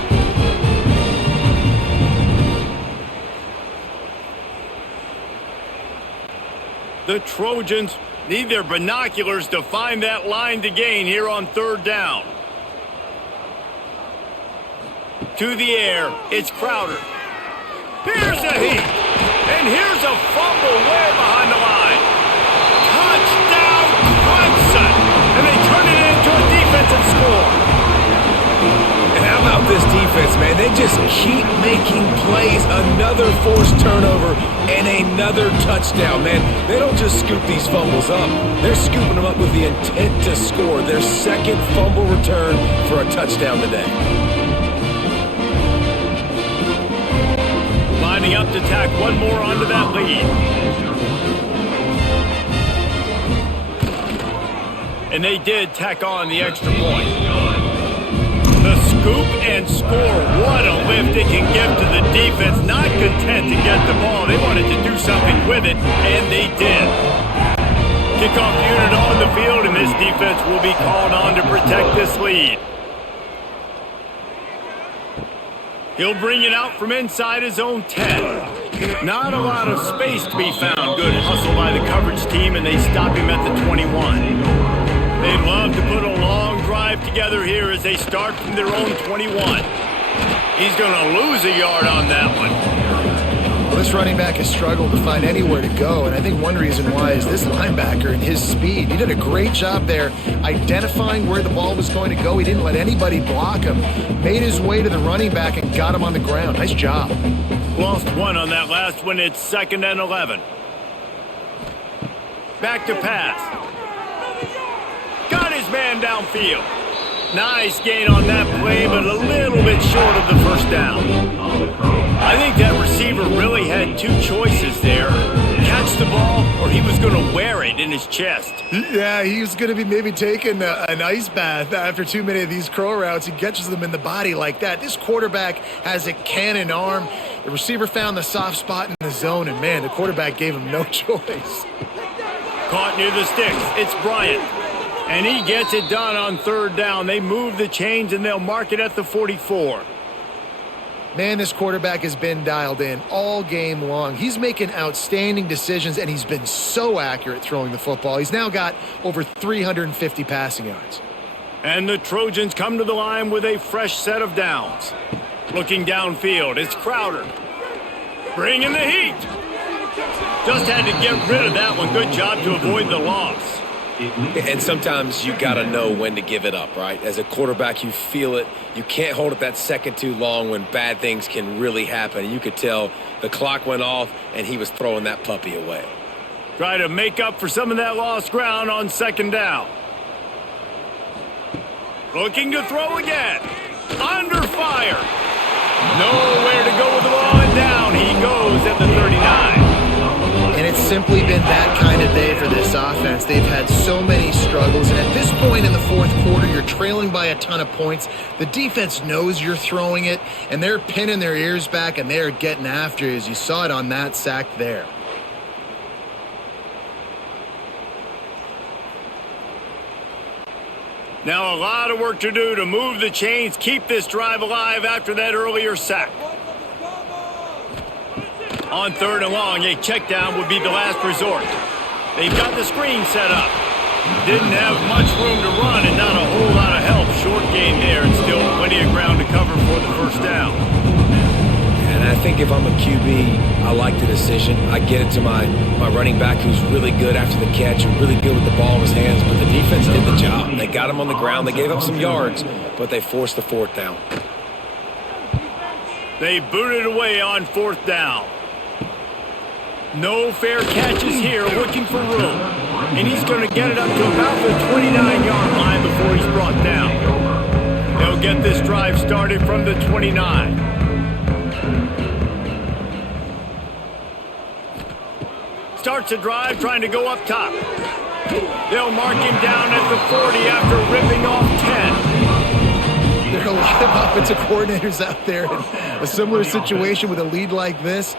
The Trojans need their binoculars to find that line to gain here on 3rd down. To the air, it's Crowder. Here's a heat, and here's a fumble way behind the line. Touchdown, Clemson, and they turn it into a defensive score. And how about this defense, man? They just keep making plays. Another forced turnover and another touchdown, man. They don't just scoop these fumbles up. They're scooping them up with the intent to score. Their 2nd fumble return for a touchdown today. Lining up to tack one more onto that lead. And they did tack on the extra point. The scoop and score. What a lift it can give to the defense. Not content to get the ball. They wanted to do something with it, and they did. Kickoff unit on the field, and this defense will be called on to protect this lead. He'll bring it out from inside his own 10. Not a lot of space to be found. Good hustle by the coverage team, and they stop him at the 21. They'd love to put a long drive together here as they start from their own 21. He's going to lose a yard on that one. this running back has struggled to find anywhere to go, and I think one reason why is this linebacker and his speed. He did a great job there identifying where the ball was going to go. He didn't let anybody block him. Made his way to the running back and got him on the ground. Nice job. Lost one on that last one. It's 2nd and 11. Back to pass. Got his man downfield. Nice gain on that play, but a little bit short of the first down. I think that receiver really had two choices there. Catch the ball, or he was going to wear it in his chest. Yeah, he was going to be maybe taking an ice bath after too many of these curl routes. He catches them in the body like that. This quarterback has a cannon arm. The receiver found the soft spot in the zone, and, man, the quarterback gave him no choice. Caught near the sticks. It's Bryant. And he gets it done on 3rd down. They move the chains, and they'll mark it at the 44. Man, this quarterback has been dialed in all game long. He's making outstanding decisions, and he's been so accurate throwing the football. He's now got over 350 passing yards. And the Trojans come to the line with a fresh set of downs. Looking downfield, it's Crowder. Bringing the heat. Just had to get rid of that one. Good job to avoid the loss. And sometimes you got to know when to give it up, right? As a quarterback, you feel it. You can't hold it that second too long when bad things can really happen. You could tell the clock went off, and he was throwing that puppy away. Try to make up for some of that lost ground on 2nd down. Looking to throw again. Under fire. Nowhere to go with the ball, and down he goes at the 39. And it's simply been that kind of day for this offense. They've had so many struggles, and at this point in the 4th quarter, you're trailing by a ton of points. The defense knows you're throwing it, and they're pinning their ears back, and they're getting after you, as you saw it on that sack there. Now a lot of work to do to move the chains, keep this drive alive after that earlier sack. On 3rd and long, a check down would be the last resort. They've got the screen set up. Didn't have much room to run and not a whole lot of help. Short game there and still plenty of ground to cover for the first down. And I think if I'm a QB, I like the decision. I get it to my running back who's really good after the catch and really good with the ball in his hands, but the defense did the job. They got him on the ground. They gave up some yards, but they forced the 4th down. They booted away on 4th down. No fair catches here, looking for room. And he's going to get it up to about the 29-yard line before he's brought down. They'll get this drive started from the 29. Starts a drive trying to go up top. They'll mark him down at the 40 after ripping off 10. There are a lot of offensive coordinators out there in a similar situation with a lead like this.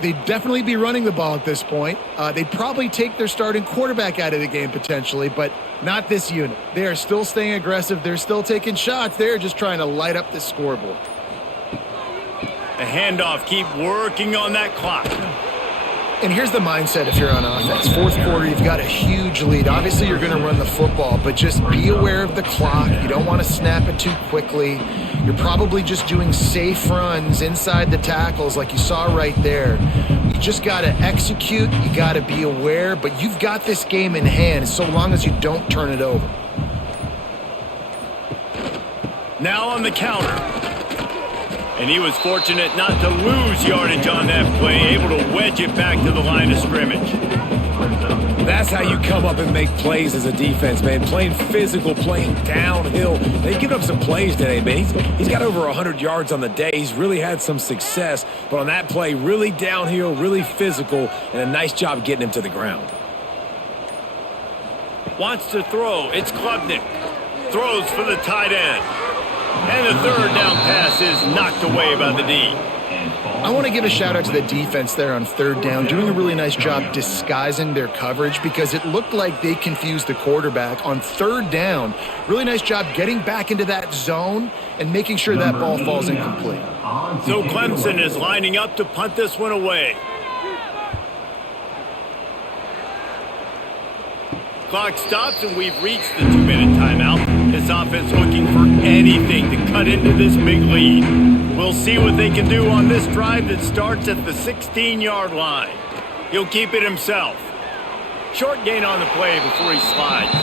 They'd definitely be running the ball at this point. They'd probably take their starting quarterback out of the game potentially, but not this unit. They are still staying aggressive. They're still taking shots. They're just trying to light up the scoreboard. The handoff, keep working on that clock. And here's the mindset if you're on offense. 4th quarter, you've got a huge lead. Obviously, you're going to run the football, but just be aware of the clock. You don't want to snap it too quickly. You're probably just doing safe runs inside the tackles like you saw right there. You just got to execute. You got to be aware, but you've got this game in hand so long as you don't turn it over. Now on the counter. And he was fortunate not to lose yardage on that play, able to wedge it back to the line of scrimmage. That's how you come up and make plays as a defense, man. Playing physical, playing downhill. They've given up some plays today, man. He's got over 100 yards on the day. He's really had some success. But on that play, really downhill, really physical, and a nice job getting him to the ground. Wants to throw. It's Klubnik. Throws for the tight end. And the 3rd down pass is knocked away by the D. I want to give a shout out to the defense there on 3rd down, doing a really nice job disguising their coverage because it looked like they confused the quarterback on 3rd down. Really nice job getting back into that zone and making sure that ball falls incomplete. So Clemson is lining up to punt this one away. Clock stops and we've reached the 2-minute timeout. This offense looking for anything to cut into this big lead. We'll see what they can do on this drive that starts at the 16-yard line. He'll keep it himself. Short gain on the play before he slides.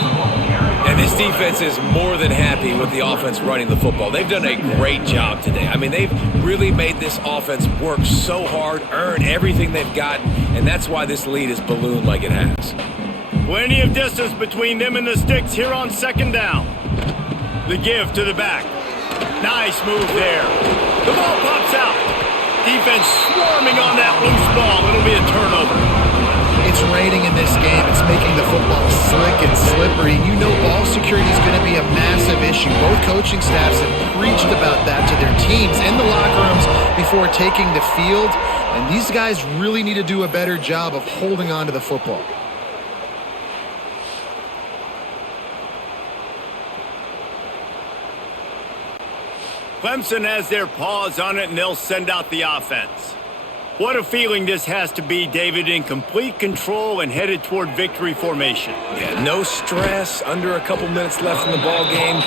And this defense is more than happy with the offense running the football. They've done a great job today. I mean, they've really made this offense work so hard, earn everything they've gotten, and that's why this lead is ballooned like it has. Plenty of distance between them and the sticks here on second down. The give to the back. Nice move there. The ball pops out. Defense swarming on that loose ball. It'll be a turnover. It's raining in this game. It's making the football slick and slippery. You know ball security is going to be a massive issue. Both coaching staffs have preached about that to their teams in the locker rooms before taking the field. And these guys really need to do a better job of holding on to the football. Clemson has their paws on it, and they'll send out the offense. What a feeling this has to be, David, in complete control and headed toward victory formation. Yeah, no stress, under a couple minutes left in the ball game,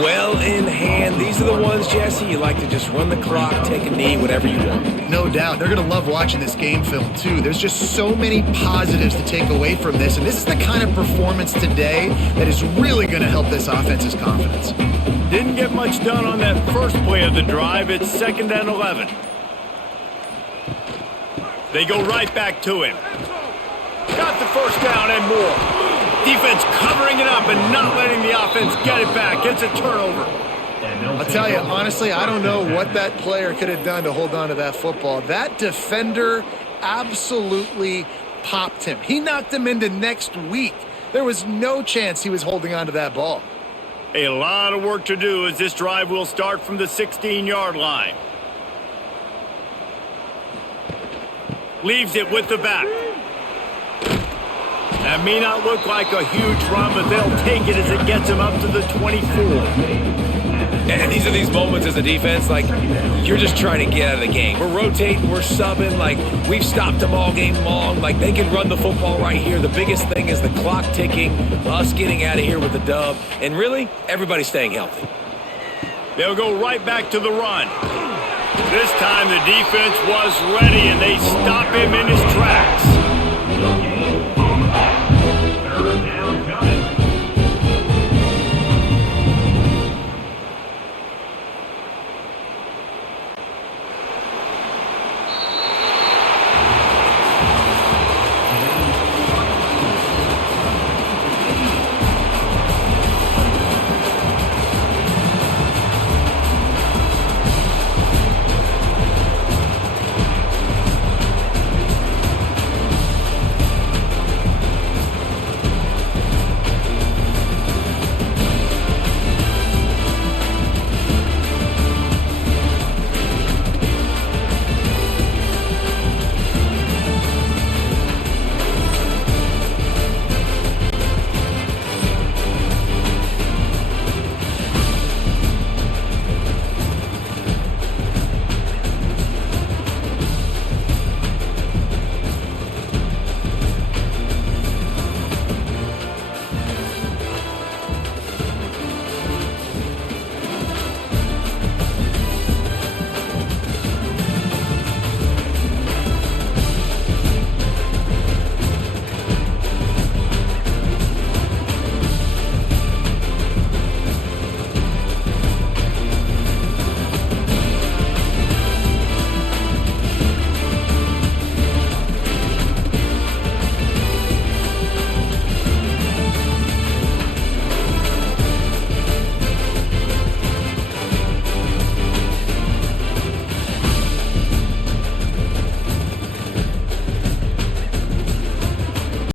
well in hand. These are the ones, Jesse, you like to just run the clock, take a knee, whatever you want. No doubt. They're going to love watching this game film, too. There's just so many positives to take away from this, and this is the kind of performance today that is really going to help this offense's confidence. Didn't get much done on that first play of the drive. It's 2nd and 11. They go right back to him. Got the first down and more. Defense covering it up and not letting the offense get it back. It's a turnover. I'll tell you, honestly, I don't know what that player could have done to hold on to that football. That defender absolutely popped him. He knocked him into next week. There was no chance he was holding on to that ball. A lot of work to do as this drive will start from the 16-yard line. Leaves it with the back. That may not look like a huge run, but they'll take it as it gets them up to the 24. And these are these moments as a defense, like, you're just trying to get out of the game. We're rotating, we're subbing, like, we've stopped them all game long. Like, they can run the football right here. The biggest thing is the clock ticking, us getting out of here with the dub, and really, everybody staying healthy. They'll go right back to the run. This time the defense was ready, and they stop him in his tracks.